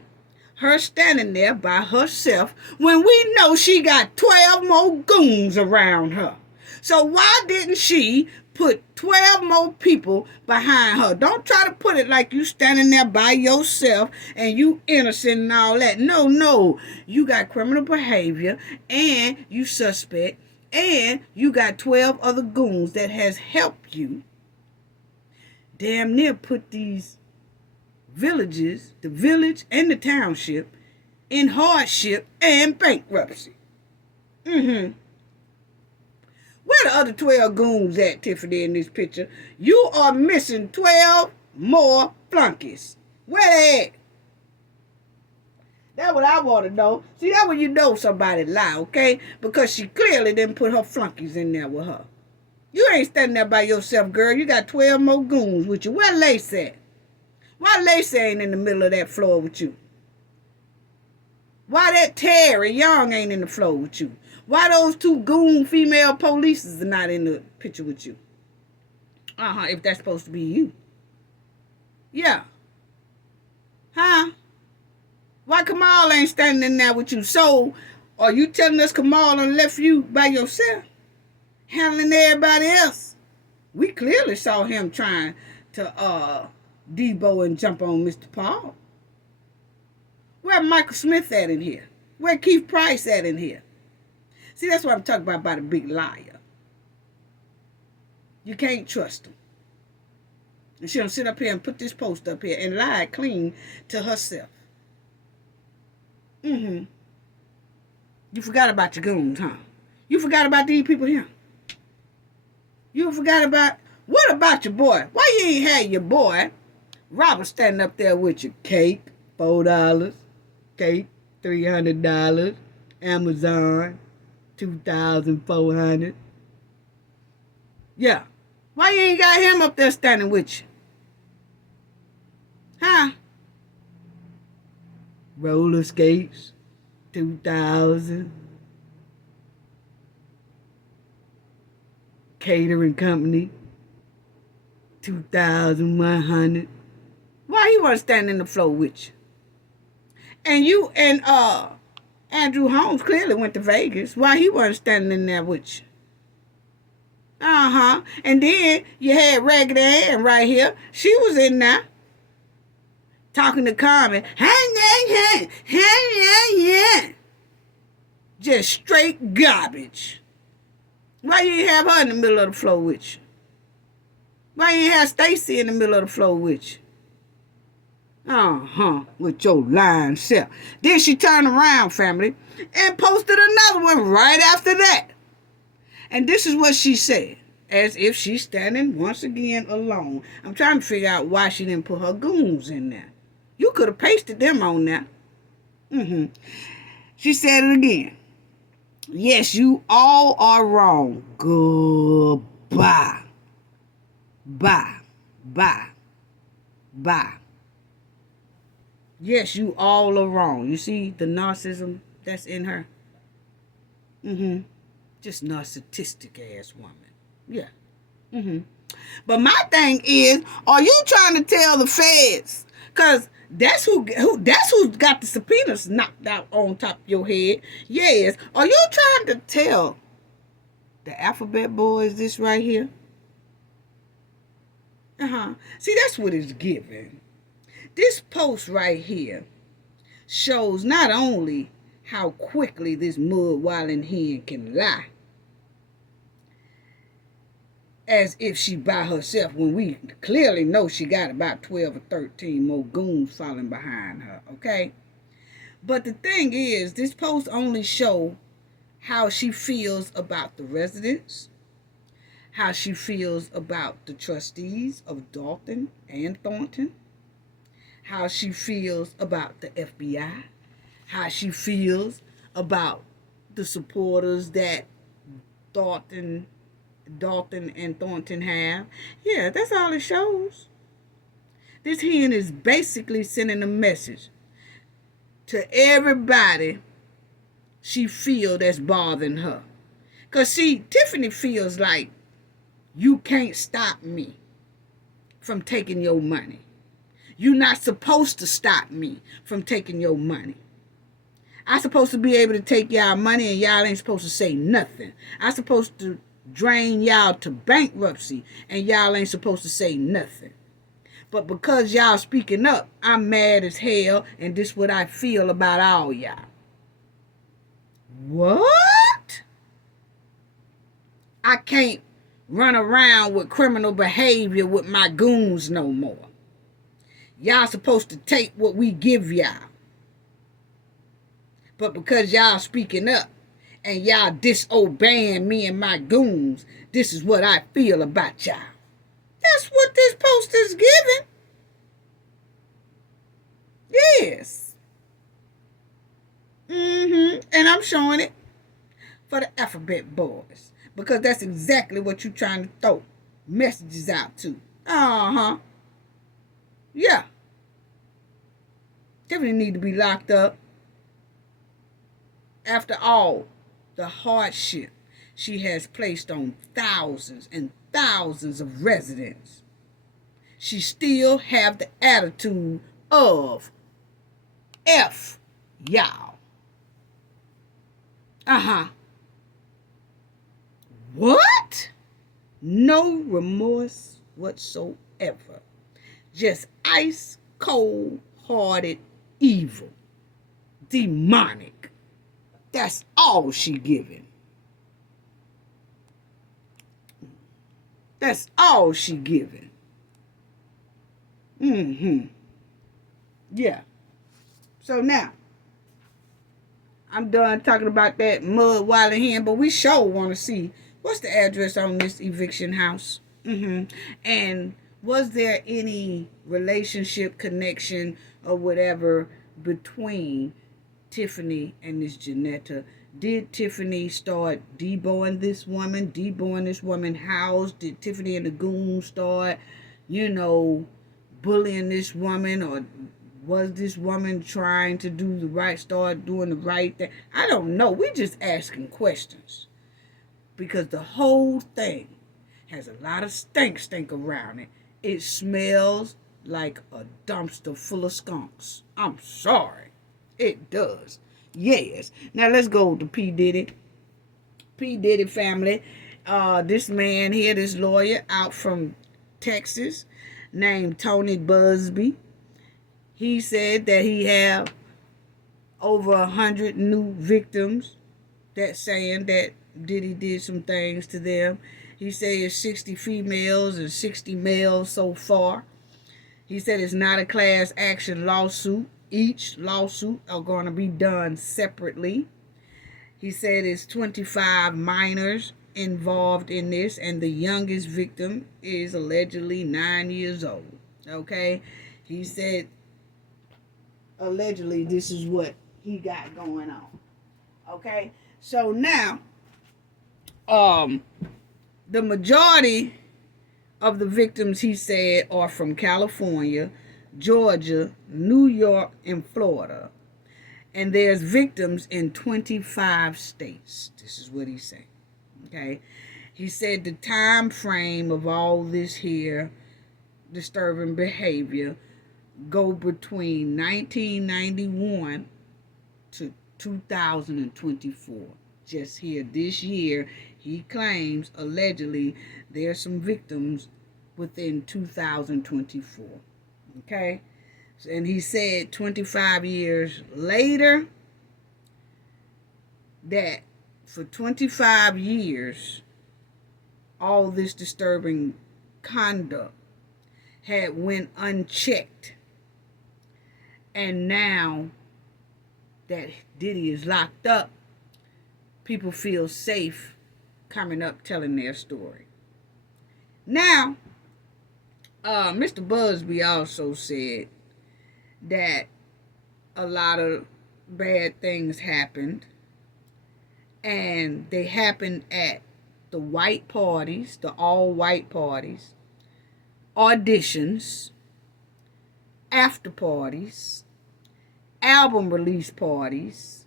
her standing there by herself when we know she got 12 more goons around her. So why didn't she put 12 more people behind her? Don't try to put it like you standing there by yourself and you innocent and all that. No. You got criminal behavior and you suspect and you got 12 other goons that has helped you damn near put these villages, the village and the township, in hardship and bankruptcy. Where the other 12 goons at, Tiffany, in this picture? You are missing 12 more flunkies. Where they at? That's what I want to know. See, that's when you know somebody lie, okay? Because she clearly didn't put her flunkies in there with her. You ain't standing there by yourself, girl. You got 12 more goons with you. Where Lace at? Why Lacey ain't in the middle of that floor with you? Why that Terry Young ain't in the floor with you? Why those two goon female polices are not in the picture with you? If that's supposed to be you. Yeah. Huh? Why Kamal ain't standing in there with you? So, are you telling us Kamal done left you by yourself? Handling everybody else? We clearly saw him trying to, Debo and jump on Mr. Paul. Where Michael Smith at in here? Where Keith Price at in here? See, that's what I'm talking about a big liar. You can't trust him. And she'll sit up here and put this post up here and lie clean to herself. You forgot about your goons, huh? You forgot about these people here. You forgot about, what about your boy? Why you ain't had your boy, Robert, standing up there with your cake, $4, cake, $300, Amazon, $2,400. Yeah. Why you ain't got him up there standing with you? Huh? Roller skates, 2,000. Catering company, 2,100. Why he wasn't standing in the floor with you? And you and Andrew Holmes clearly went to Vegas. Why he wasn't standing in there with you? And then you had Raggedy Ann right here. She was in there talking to Carmen. Just straight garbage. Why you ain't have her in the middle of the floor with you? Why you ain't have Stacy in the middle of the floor with you? With your lying self. Then she turned around, family, and posted another one right after that. And this is what she said, as if she's standing once again alone. I'm trying to figure out why she didn't put her goons in there. You could have pasted them on there. She said it again. Yes, you all are wrong. Goodbye. Bye. Yes, you all are wrong. You see the narcissism that's in her? Just narcissistic ass woman. Yeah. But my thing is, are you trying to tell the feds? Because that's who's got the subpoenas knocked out on top of your head. Yes. Are you trying to tell the alphabet boys this right here? See, that's what it's giving. This post right here shows not only how quickly this mud-wilding hen can lie, as if she by herself, when we clearly know she got about 12 or 13 more goons following behind her, okay? But the thing is, this post only shows how she feels about the residents, how she feels about the trustees of Dalton and Thornton, how she feels about the FBI, how she feels about the supporters that Dalton and Thornton have. Yeah, that's all it shows. This hen is basically sending a message to everybody she feel that's bothering her. Because see, Tiffany feels like you can't stop me from taking your money. You're not supposed to stop me from taking your money. I'm supposed to be able to take y'all money and y'all ain't supposed to say nothing. I'm supposed to drain y'all to bankruptcy and y'all ain't supposed to say nothing. But because y'all speaking up, I'm mad as hell, and this is what I feel about all y'all. What? I can't run around with criminal behavior with my goons no more. Y'all supposed to take what we give y'all. But because y'all speaking up and y'all disobeying me and my goons, this is what I feel about y'all. That's what this post is giving. Yes. And I'm showing it for the alphabet boys. Because that's exactly what you're trying to throw messages out to. Yeah. Tiffany need to be locked up. After all, the hardship she has placed on thousands and thousands of residents, she still have the attitude of F y'all. What? No remorse whatsoever. Just ice cold hearted evil. Demonic. That's all she giving. That's all she giving. Mm-hmm. Yeah. So now, I'm done talking about that mud wilding hen, but we sure want to see what's the address on this eviction house. And was there any relationship, connection, or whatever between Tiffany and this Janetta? Did Tiffany start deboing this woman house? Did Tiffany and the goons start, you know, bullying this woman? Or was this woman trying to start doing the right thing? I don't know. We're just asking questions. Because the whole thing has a lot of stink around it. It smells like a dumpster full of skunks. I'm sorry. It does. Yes. Now let's go to P. Diddy. P. Diddy family. This man here, this lawyer out from Texas named Tony Busby. He said that he have over 100 new victims. That's saying that Diddy did some things to them. He said it's 60 females and 60 males so far. He said it's not a class action lawsuit. Each lawsuit are going to be done separately. He said it's 25 minors involved in this, and the youngest victim is allegedly 9 years old. Okay? He said allegedly this is what he got going on. Okay? So now, the majority of the victims, he said, are from California, Georgia, New York, and Florida. And there's victims in 25 states. This is what he said. Okay? He said the time frame of all this here disturbing behavior go between 1991 to 2024. Just here this year, he claims allegedly there's some victims within 2024. Okay? And he said 25 years later that for 25 years all this disturbing conduct had went unchecked. And now that Diddy is locked up, people feel safe coming up telling their story. Now, Mr. Busby also said that a lot of bad things happened, and they happened at the white parties, the all-white parties, auditions, after parties, album release parties,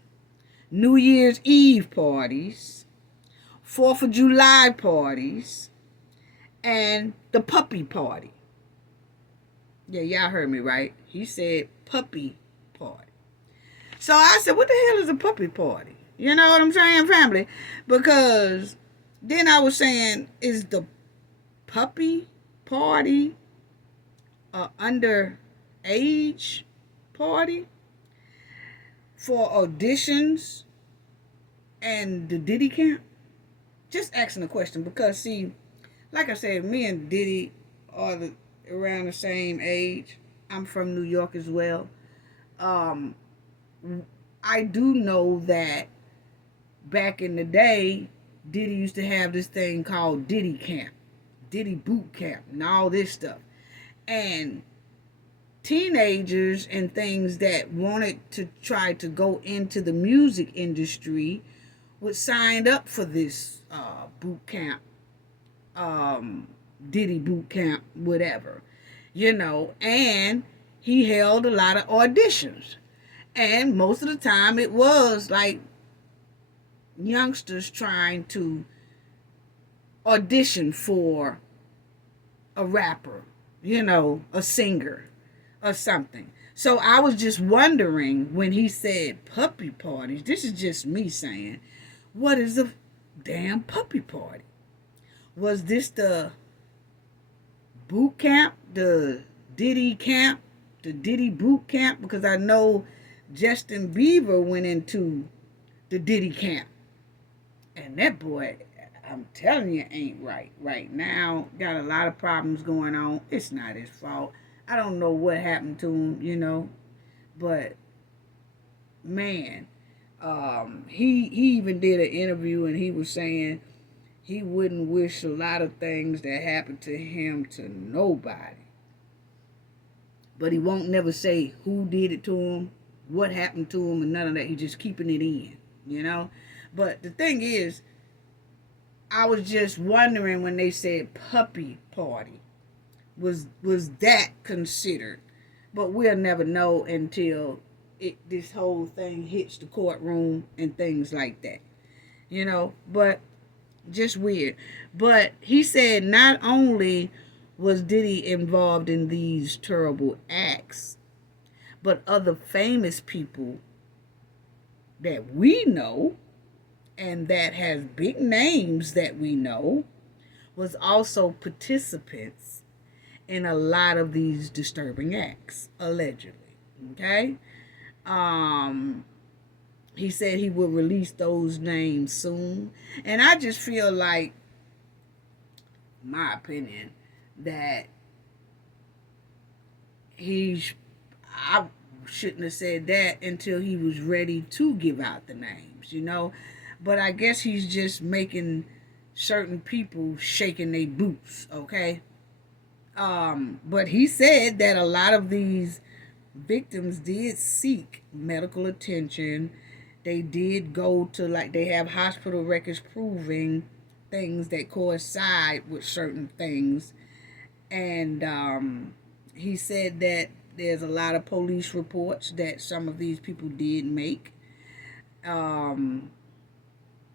New Year's Eve parties, 4th of July parties, and the puppy party. Yeah, y'all heard me right. He said puppy party. So I said, what the hell is a puppy party? You know what I'm saying, family? Because then I was saying, is the puppy party a underage party for auditions and the Diddy camp? Just asking a question, because see, like I said, me and Diddy are around the same age. I'm from New York as well. I do know that back in the day, Diddy used to have this thing called Diddy Camp, Diddy Boot Camp, and all this stuff. And teenagers and things that wanted to try to go into the music industry would sign up for this boot camp, Diddy boot camp, whatever, you know. And he held a lot of auditions, and most of the time it was like youngsters trying to audition for a rapper, you know, a singer or something. So I was just wondering when he said puppy parties, this is just me saying, what is a damn puppy party? Was this the boot camp, the Diddy camp, the Diddy boot camp? Because I know Justin Bieber went into the Diddy camp. And that boy, I'm telling you, ain't right. Right now, got a lot of problems going on. It's not his fault. I don't know what happened to him, but man, he even did an interview and he was saying he wouldn't wish a lot of things that happened to him to nobody. But he won't never say who did it to him, what happened to him, and none of that. He's just keeping it in. But the thing is, I was just wondering when they said puppy party, was that considered? But we'll never know until this whole thing hits the courtroom and things like that. But just weird. But he said not only was Diddy involved in these terrible acts, but other famous people that we know and that has big names that we know was also participants in a lot of these disturbing acts, allegedly. Okay? He said he will release those names soon. And I just feel like, my opinion, that I shouldn't have said that until he was ready to give out the names. But I guess he's just making certain people shaking their boots, okay? But he said that a lot of these victims did seek medical attention. They did go to, they have hospital records proving things that coincide with certain things. And he said that there's a lot of police reports that some of these people did make.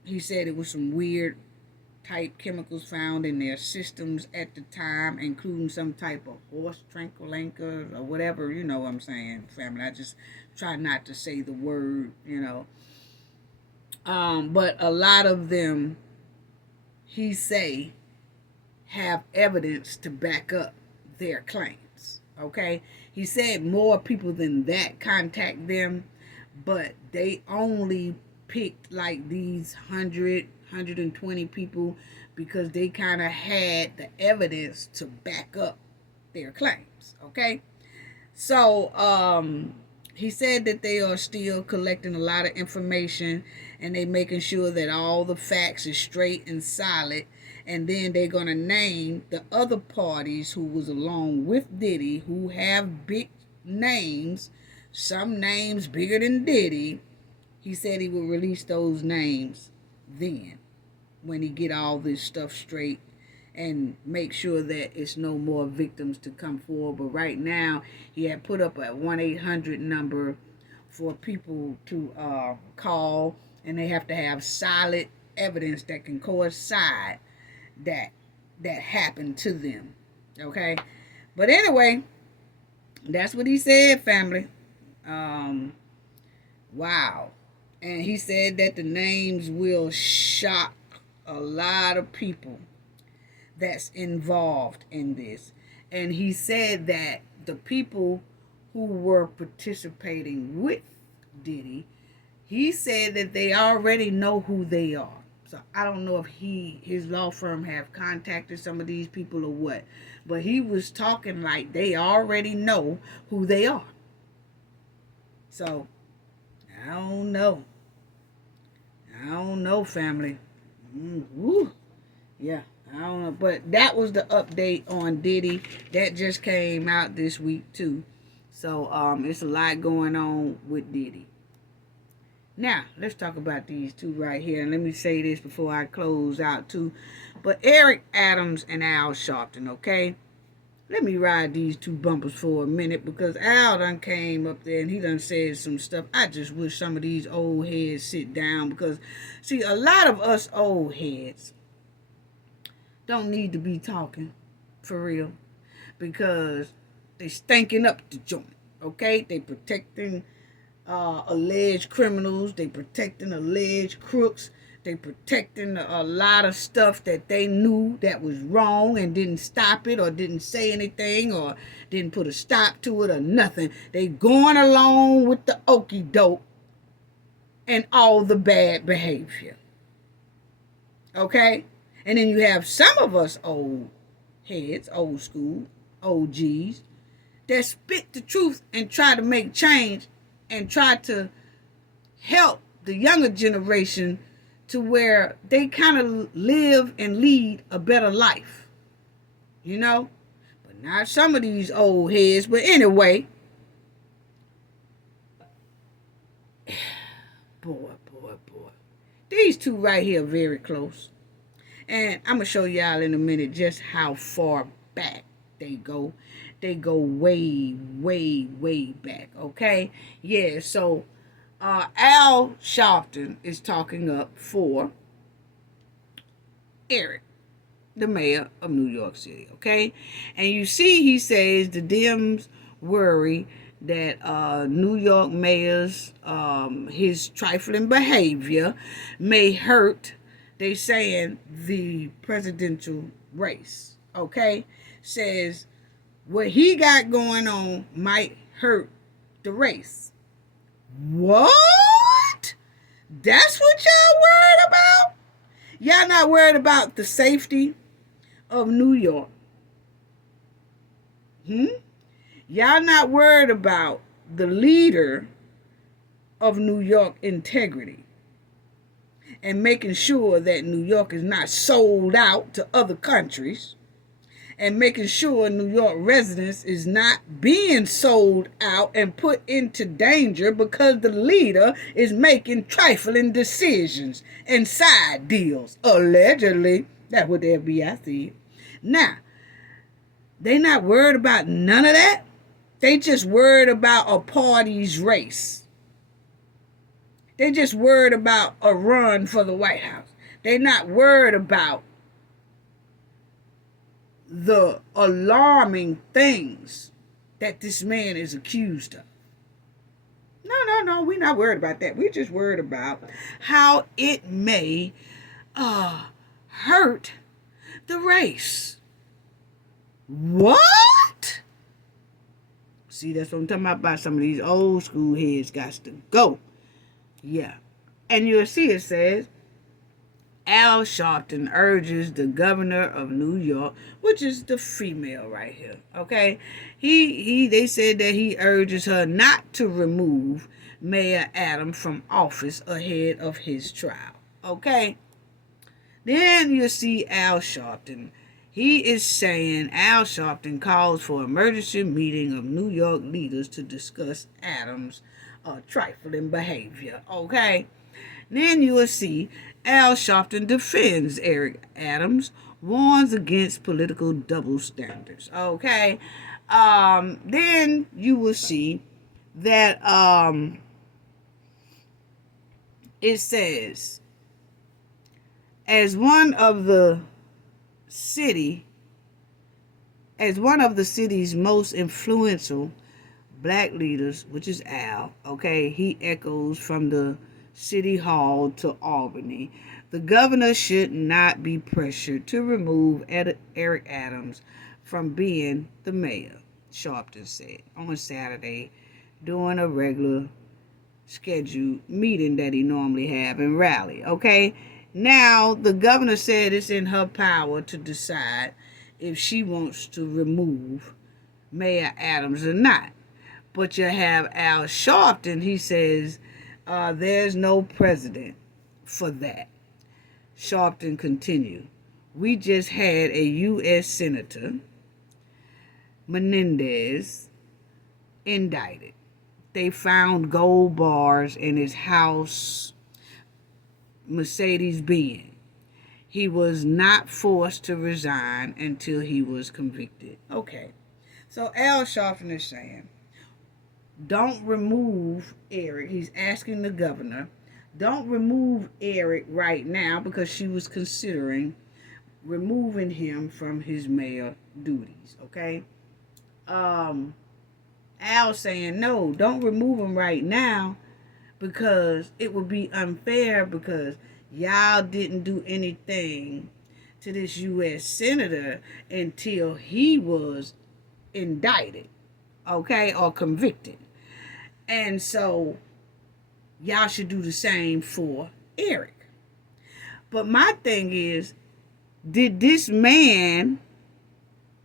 He said it was some weird type chemicals found in their systems at the time, including some type of horse tranquilizer or whatever. You know what I'm saying, family. I just try not to say the word. But a lot of them, he say, have evidence to back up their claims. Okay? He said more people than that contact them, but they only picked these 120 people because they kind of had the evidence to back up their claims. Okay? So, he said that they are still collecting a lot of information and they making sure that all the facts is straight and solid. And then they're going to name the other parties who was along with Diddy, who have big names, some names bigger than Diddy. He said he will release those names then, when he get all this stuff straight and make sure that it's no more victims to come forward. But right now, he had put up a 1-800 number for people to call, and they have to have solid evidence that can coincide that happened to them. Okay? But anyway, that's what he said, family. Wow. And he said that the names will shock a lot of people that's involved in this. And he said that the people who were participating with Diddy, he said that they already know who they are. So I don't know if his law firm have contacted some of these people or what. But he was talking like they already know who they are. So, I don't know. Family. Woo. Yeah, I don't know. But that was the update on Diddy. That just came out this week too. So, it's a lot going on with Diddy. Now, let's talk about these two right here. And let me say this before I close out too. But Eric Adams and Al Sharpton, okay? Let me ride these two bumpers for a minute because Al done came up there and he done said some stuff. I just wish some of these old heads sit down because, see, a lot of us old heads don't need to be talking for real because they stinking up the joint, okay? They protecting alleged criminals. They protecting alleged crooks. They protecting a lot of stuff that they knew that was wrong and didn't stop it or didn't say anything or didn't put a stop to it or nothing. They going along with the okie doke and all the bad behavior. Okay? And then you have some of us old heads, old school, OGs, that spit the truth and try to make change and try to help the younger generation to where they kind of live and lead a better life. You know? But not some of these old heads. But anyway, boy. These two right here are very close. And I'm going to show y'all in a minute just how far back they go. They go way back, okay? Yeah, so Al Sharpton is talking up for Eric, the mayor of New York City, okay? And you see he says the Dems worry that New York mayor's his trifling behavior may hurt, they saying, the presidential race, okay? Says what he got going on might hurt the race. What? That's what y'all worried about? Y'all not worried about the safety of New York? Y'all not worried about the leader of New York integrity and making sure that New York is not sold out to other countries, and making sure New York residents is not being sold out and put into danger because the leader is making trifling decisions and side deals. Allegedly. That's what the FBI said. Now, they not worried about none of that. They just worried about a party's race. They just worried about a run for the White House. They not worried about the alarming things that this man is accused of. No, we're not worried about that. We're just worried about how it may hurt the race. What? See, that's what I'm talking about some of these old school heads got to go. Yeah. And you'll see it says, Al Sharpton urges the governor of New York, which is the female right here, okay? They said that he urges her not to remove Mayor Adams from office ahead of his trial, okay? Then you see Al Sharpton. He is saying Al Sharpton calls for emergency meeting of New York leaders to discuss Adams' trifling behavior, okay? Then you will see Al Sharpton defends Eric Adams, warns against political double standards. Okay. Then you will see that it says, as one of the city's most influential black leaders, which is Al, okay, he echoes from the City Hall to Albany. The governor should not be pressured to remove Eric Adams from being the mayor, Sharpton said on Saturday during a regular scheduled meeting that he normally have in Raleigh. Okay, now the governor said it's in her power to decide if she wants to remove Mayor Adams or not. But you have Al Sharpton, he says, there's no precedent for that. Sharpton continued, we just had a U.S. Senator, Menendez, indicted. They found gold bars in his house, Mercedes-Benz. He was not forced to resign until he was convicted. Okay, so Al Sharpton is saying, don't remove Eric. He's asking the governor, don't remove Eric right now because she was considering removing him from his mayor duties, okay? Al saying, no, don't remove him right now because it would be unfair because y'all didn't do anything to this U.S. Senator until he was indicted, okay, or convicted. And so y'all should do the same for Eric. But my thing is, did this man,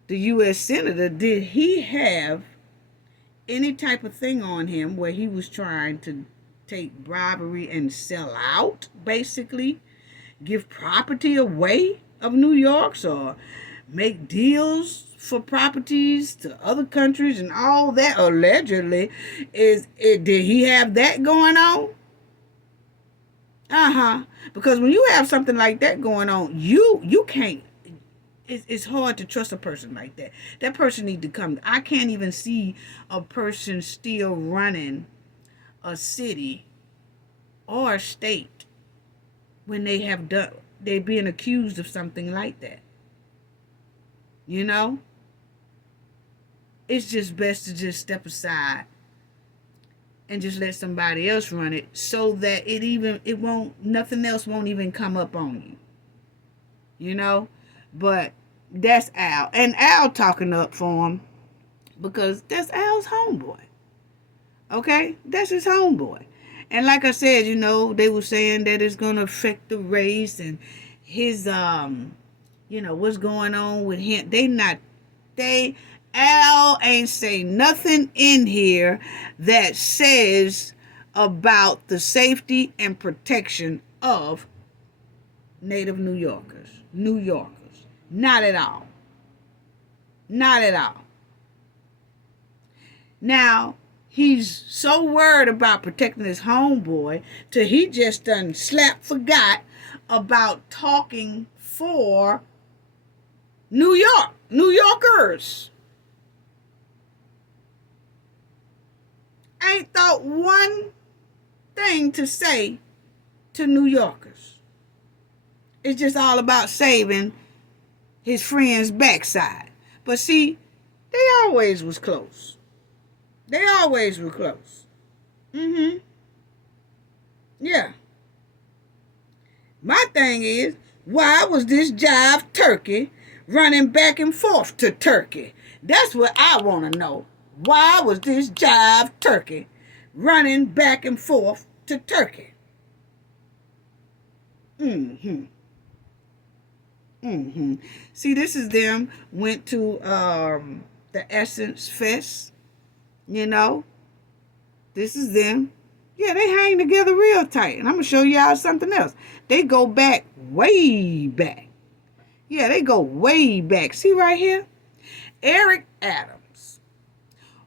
the U.S. Senator, did he have any type of thing on him where he was trying to take bribery and sell out, basically? Give property away of New York's, or make deals for properties to other countries and all that? Allegedly, did he have that going on? Because when you have something like that going on, you can't. It's hard to trust a person like that. That person need to come. I can't even see a person still running a city or a state when they're being accused of something like that. You know? It's just best to just step aside and just let somebody else run it, so that nothing else won't even come up on you. You know? But that's Al. And Al talking up for him because that's Al's homeboy. Okay? That's his homeboy. And like I said, they were saying that it's going to affect the race and his, what's going on with him. Al ain't say nothing in here that says about the safety and protection of native New Yorkers. Not at all. Not at all. Now, he's so worried about protecting his homeboy till he just done forgot about talking for New Yorkers. Ain't thought one thing to say to New Yorkers. It's just all about saving his friend's backside. But see, they always was close. They always were close. Yeah. My thing is, why was this jive turkey running back and forth to Turkey? That's what I want to know. Why was this jive turkey running back and forth to Turkey? See, this is them went to the Essence Fest. This is them. Yeah, they hang together real tight. And I'm going to show y'all something else. They go back way back. Yeah, they go way back. See right here? Eric Adams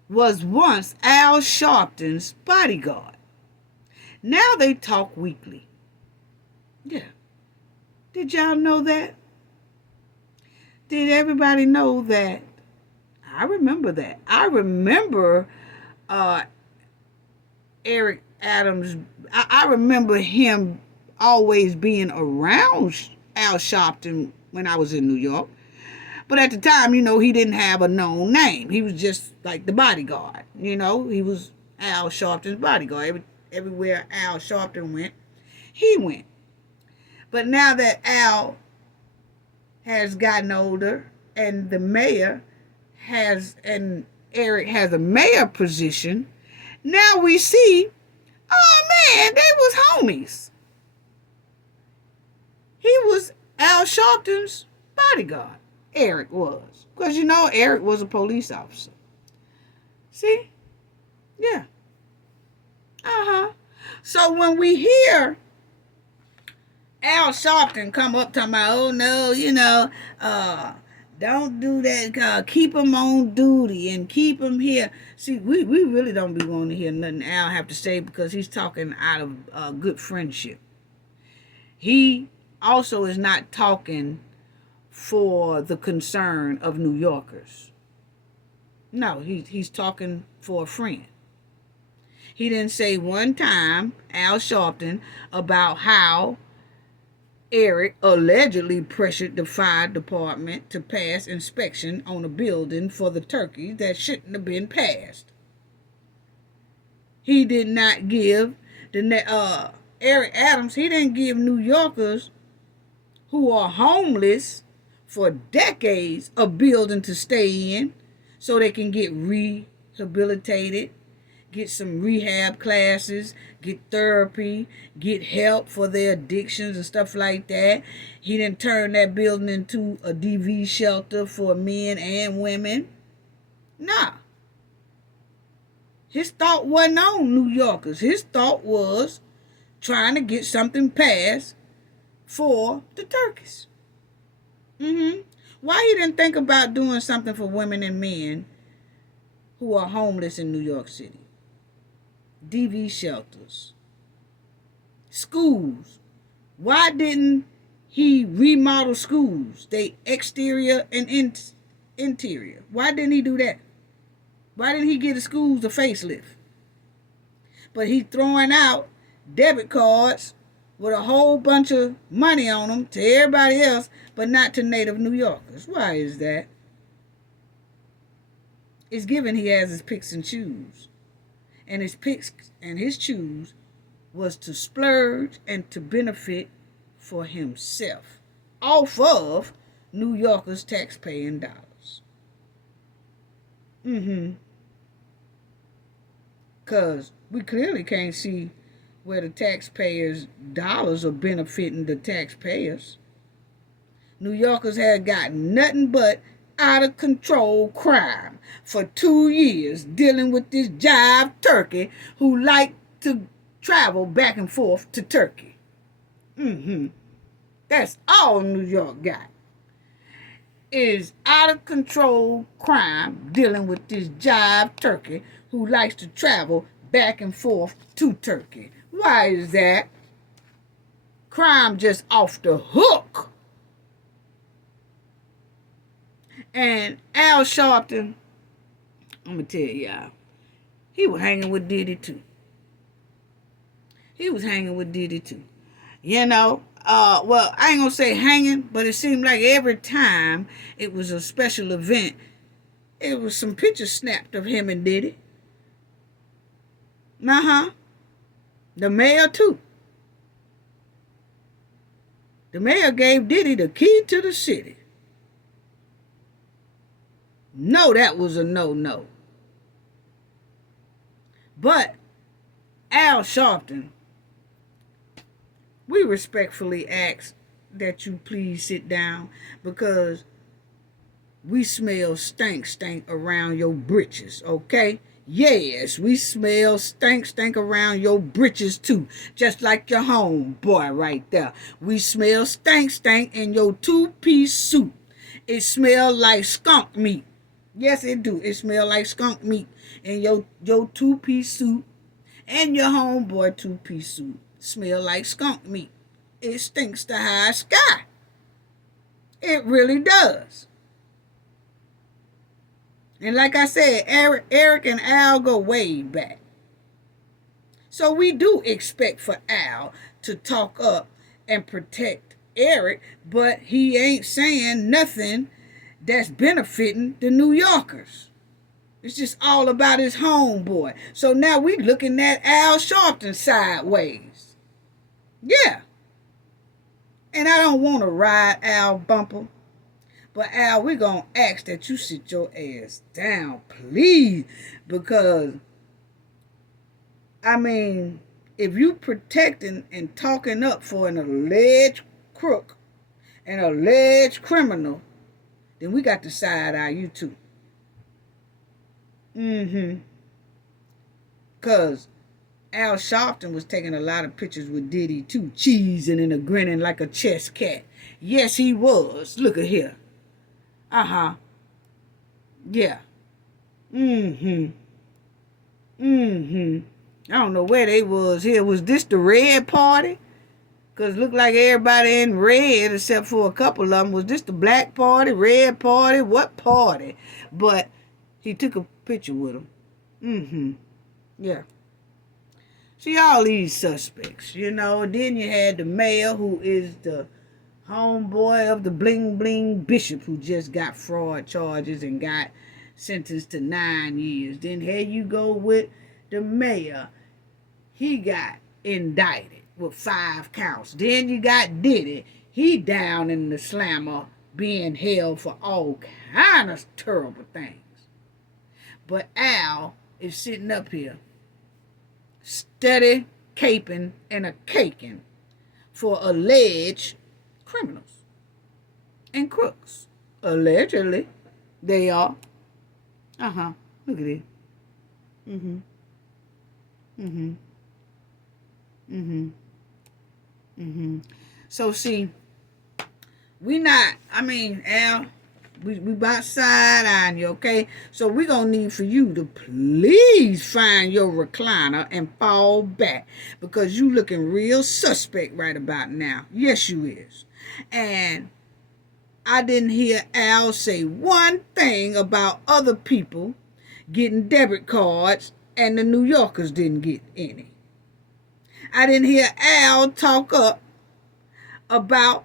was once Al Sharpton's bodyguard. Now they talk weekly. Yeah. Did y'all know that? Did everybody know that? I remember that. I remember Eric Adams. I remember him always being around Al Sharpton when I was in New York. But at the time, he didn't have a known name. He was just like the bodyguard. He was Al Sharpton's bodyguard. Everywhere Al Sharpton went, he went. But now that Al has gotten older and Eric has a mayor position, now we see, oh man, they was homies. He was Al Sharpton's bodyguard. Eric was. Because Eric was a police officer. See? Yeah. So when we hear Al Sharpton come up talking about, oh no, don't do that, keep him on duty and keep him here. See, we really don't be wanting to hear nothing Al have to say, because he's talking out of good friendship. He also is not talking for the concern of New Yorkers. No, he's talking for a friend. He didn't say one time, Al Sharpton, about how Eric allegedly pressured the fire department to pass inspection on a building for the turkeys that shouldn't have been passed. He did not give Eric Adams, he didn't give New Yorkers who are homeless for decades a building to stay in so they can get rehabilitated, get some rehab classes, get therapy, get help for their addictions and stuff like that. He didn't turn that building into a DV shelter for men and women. Nah. His thought wasn't on New Yorkers. His thought was trying to get something passed for the turkeys. Why he didn't think about doing something for women and men who are homeless in New York City? DV shelters, schools. Why didn't he remodel schools, they exterior and interior? Why didn't he do that? Why didn't he give the schools a facelift? But he throwing out debit cards with a whole bunch of money on them to everybody else, but not to native New Yorkers. Why is that? It's given he has his picks and choose. And his picks and his choose was to splurge and to benefit for himself off of New Yorkers' taxpaying dollars. Because we clearly can't see where the taxpayers' dollars are benefiting the taxpayers. New Yorkers have got nothing but out of control crime for 2 years dealing with this jive turkey who like to travel back and forth to Turkey. That's all New York got. Is out of control crime dealing with this jive turkey who likes to travel back and forth to Turkey. Why is that? Crime just off the hook. And Al Sharpton, I'm going to tell y'all, he was hanging with Diddy too. You know, well, I ain't going to say hanging, but it seemed like every time it was a special event, it was some pictures snapped of him and Diddy. The mayor too. The mayor gave Diddy the key to the city. No, that was a no. But Al Sharpton, we respectfully ask that you please sit down because we smell stank around your britches, okay? Yes, we smell stank around your britches too, just like your homeboy right there. We smell stank in your two-piece suit. It smells like skunk meat. Yes, it do. It smell like skunk meat in your two-piece suit and your homeboy two-piece suit. Smell like skunk meat. It stinks to high sky. It really does. And like I said, Eric and Al go way back. So we do expect for Al to talk up and protect Eric, but he ain't saying nothing that's benefiting the New Yorkers. It's just all about his homeboy. So now we looking at Al Sharpton sideways. Yeah. And I don't want to ride Al bumper. But Al, we're going to ask that you sit your ass down, please. Because, I mean, if you protecting and talking up for an alleged crook, an alleged criminal, then we got to side eye you too. Because Al Sharpton was taking a lot of pictures with Diddy too, cheesing and grinning like a chess cat. Yes, he was. Look at here. Yeah. I don't know where they was here. Was this the red party? Because it looked like everybody in red except for a couple of them. Was this the black party, red party, what party? But he took a picture with them. Yeah. See, all these suspects, you know. And then you had the mayor who is the homeboy of the bling bling bishop who just got fraud charges and got sentenced to 9 years. Then here you go with the mayor. He got indicted with 5 counts. Then you got Diddy. He down in the slammer being held for all kind of terrible things. But Al is sitting up here steady caping and a caking for alleged criminals and crooks. Allegedly, they are. Look at it. Mm-hmm. Mm-hmm. Mm-hmm. Mm-hmm. So see, Al, we about side on you, okay? So we gonna need for you to please find your recliner and fall back because you looking real suspect right about now. Yes, you is. And I didn't hear Al say one thing about other people getting debit cards and the New Yorkers didn't get any. I didn't hear Al talk up about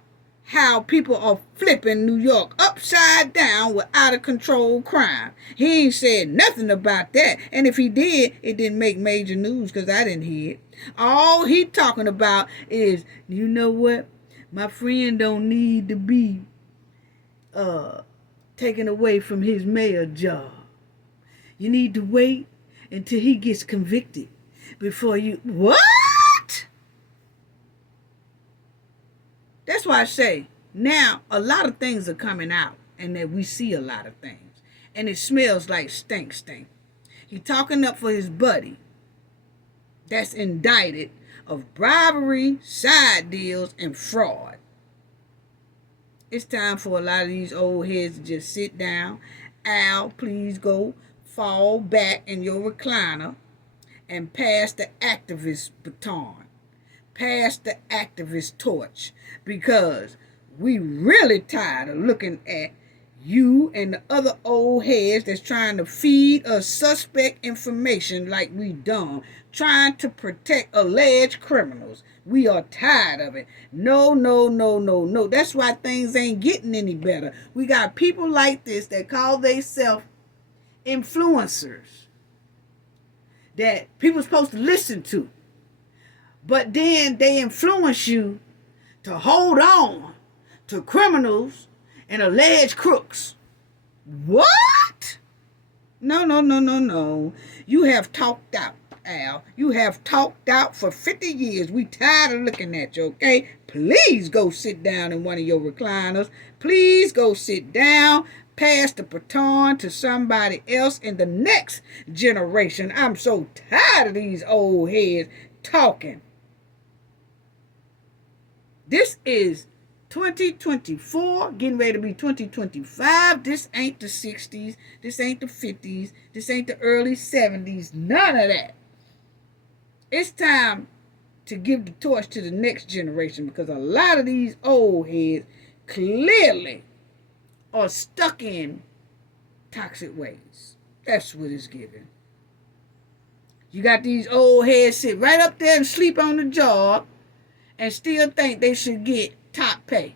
how people are flipping New York upside down with out of control crime. He ain't said nothing about that. And if he did, it didn't make major news because I didn't hear it. All he talking about is, you know what? My friend don't need to be taken away from his mayor job. You need to wait until he gets convicted before you... What? That's why I say, now a lot of things are coming out and that we see a lot of things. And it smells like stink. He talking up for his buddy that's indicted of bribery, side deals, and fraud. It's time for a lot of these old heads to just sit down. Al, please go fall back in your recliner and pass the activist baton. Pass the activist torch, because we really tired of looking at you and the other old heads that's trying to feed us suspect information like we done, trying to protect alleged criminals. We are tired of it. No. That's why things ain't getting any better. We got people like this that call themselves influencers that people supposed to listen to. But then they influence you to hold on to criminals and alleged crooks. What? No. You have talked out, Al. You have talked out for 50 years. We tired of looking at you, okay? Please go sit down in one of your recliners. Please go sit down. Pass the baton to somebody else in the next generation. I'm so tired of these old heads talking. This is 2024, getting ready to be 2025. This ain't the 60s. This ain't the 50s. This ain't the early 70s. None of that. It's time to give the torch to the next generation, because a lot of these old heads clearly are stuck in toxic ways. That's what it's giving. You got these old heads sit right up there and sleep on the job and still think they should get top pay.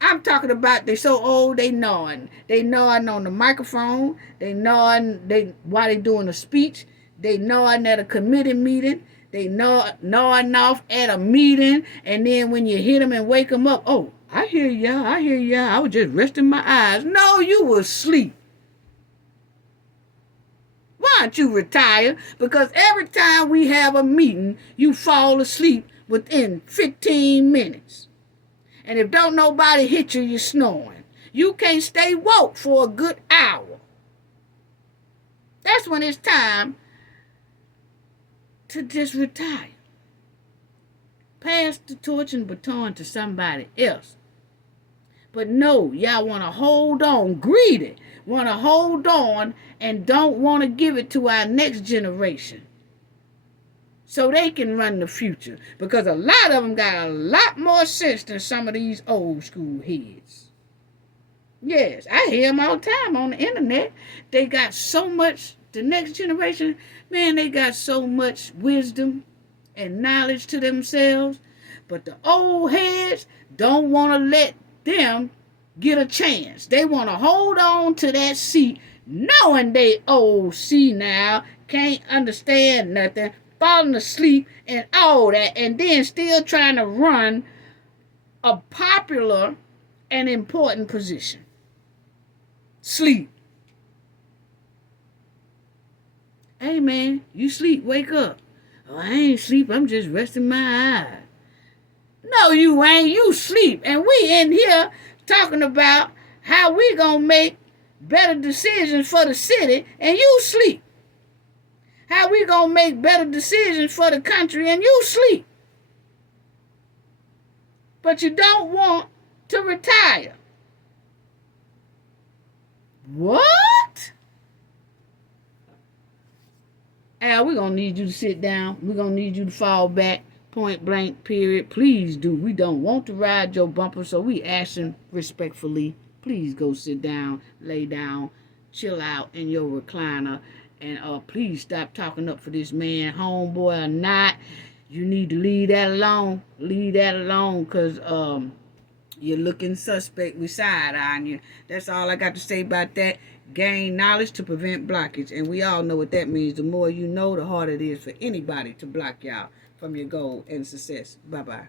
I'm talking about they so old they gnawing. They gnawing on the microphone. They gnawing while they doing a speech. They gnawing at a committee meeting. They gnawing off at a meeting. And then when you hit them and wake them up, oh, I hear ya. I was just resting my eyes. No, you were asleep. Why don't you retire? Because every time we have a meeting, you fall asleep within 15 minutes. And if don't nobody hit you, you're snoring. You can't stay woke for a good hour. That's when it's time to just retire. Pass the torch and baton to somebody else. But no, y'all want to hold on, greedy, want to hold on and don't want to give it to our next generation, so they can run the future. Because a lot of them got a lot more sense than some of these old school heads. Yes, I hear them all the time on the internet. They got so much, the next generation, man, they got so much wisdom and knowledge to themselves. But the old heads don't want to let them get a chance. They want to hold on to that seat knowing they old senile, can't understand nothing, falling asleep and all that, and then still trying to run a popular and important position. Sleep. Hey man, you sleep, wake up. Oh, I ain't sleep. I'm just resting my eyes. No, you ain't. You sleep. And we in here talking about how we gonna make better decisions for the city, and you sleep. How we gonna make better decisions for the country, and you sleep. But you don't want to retire. What? Al, we're gonna need you to sit down. We're gonna need you to fall back. Point blank, period. Please do. We don't want to ride your bumper, so we asking respectfully, please go sit down, lay down, chill out in your recliner, and please stop talking up for this man, homeboy or not. You need to leave that alone. Leave that alone, cause you're looking suspect. We side-eyeing you. That's all I got to say about that. Gain knowledge to prevent blockage. And we all know what that means. The more you know, the harder it is for anybody to block y'all from your goal and success. Bye-bye.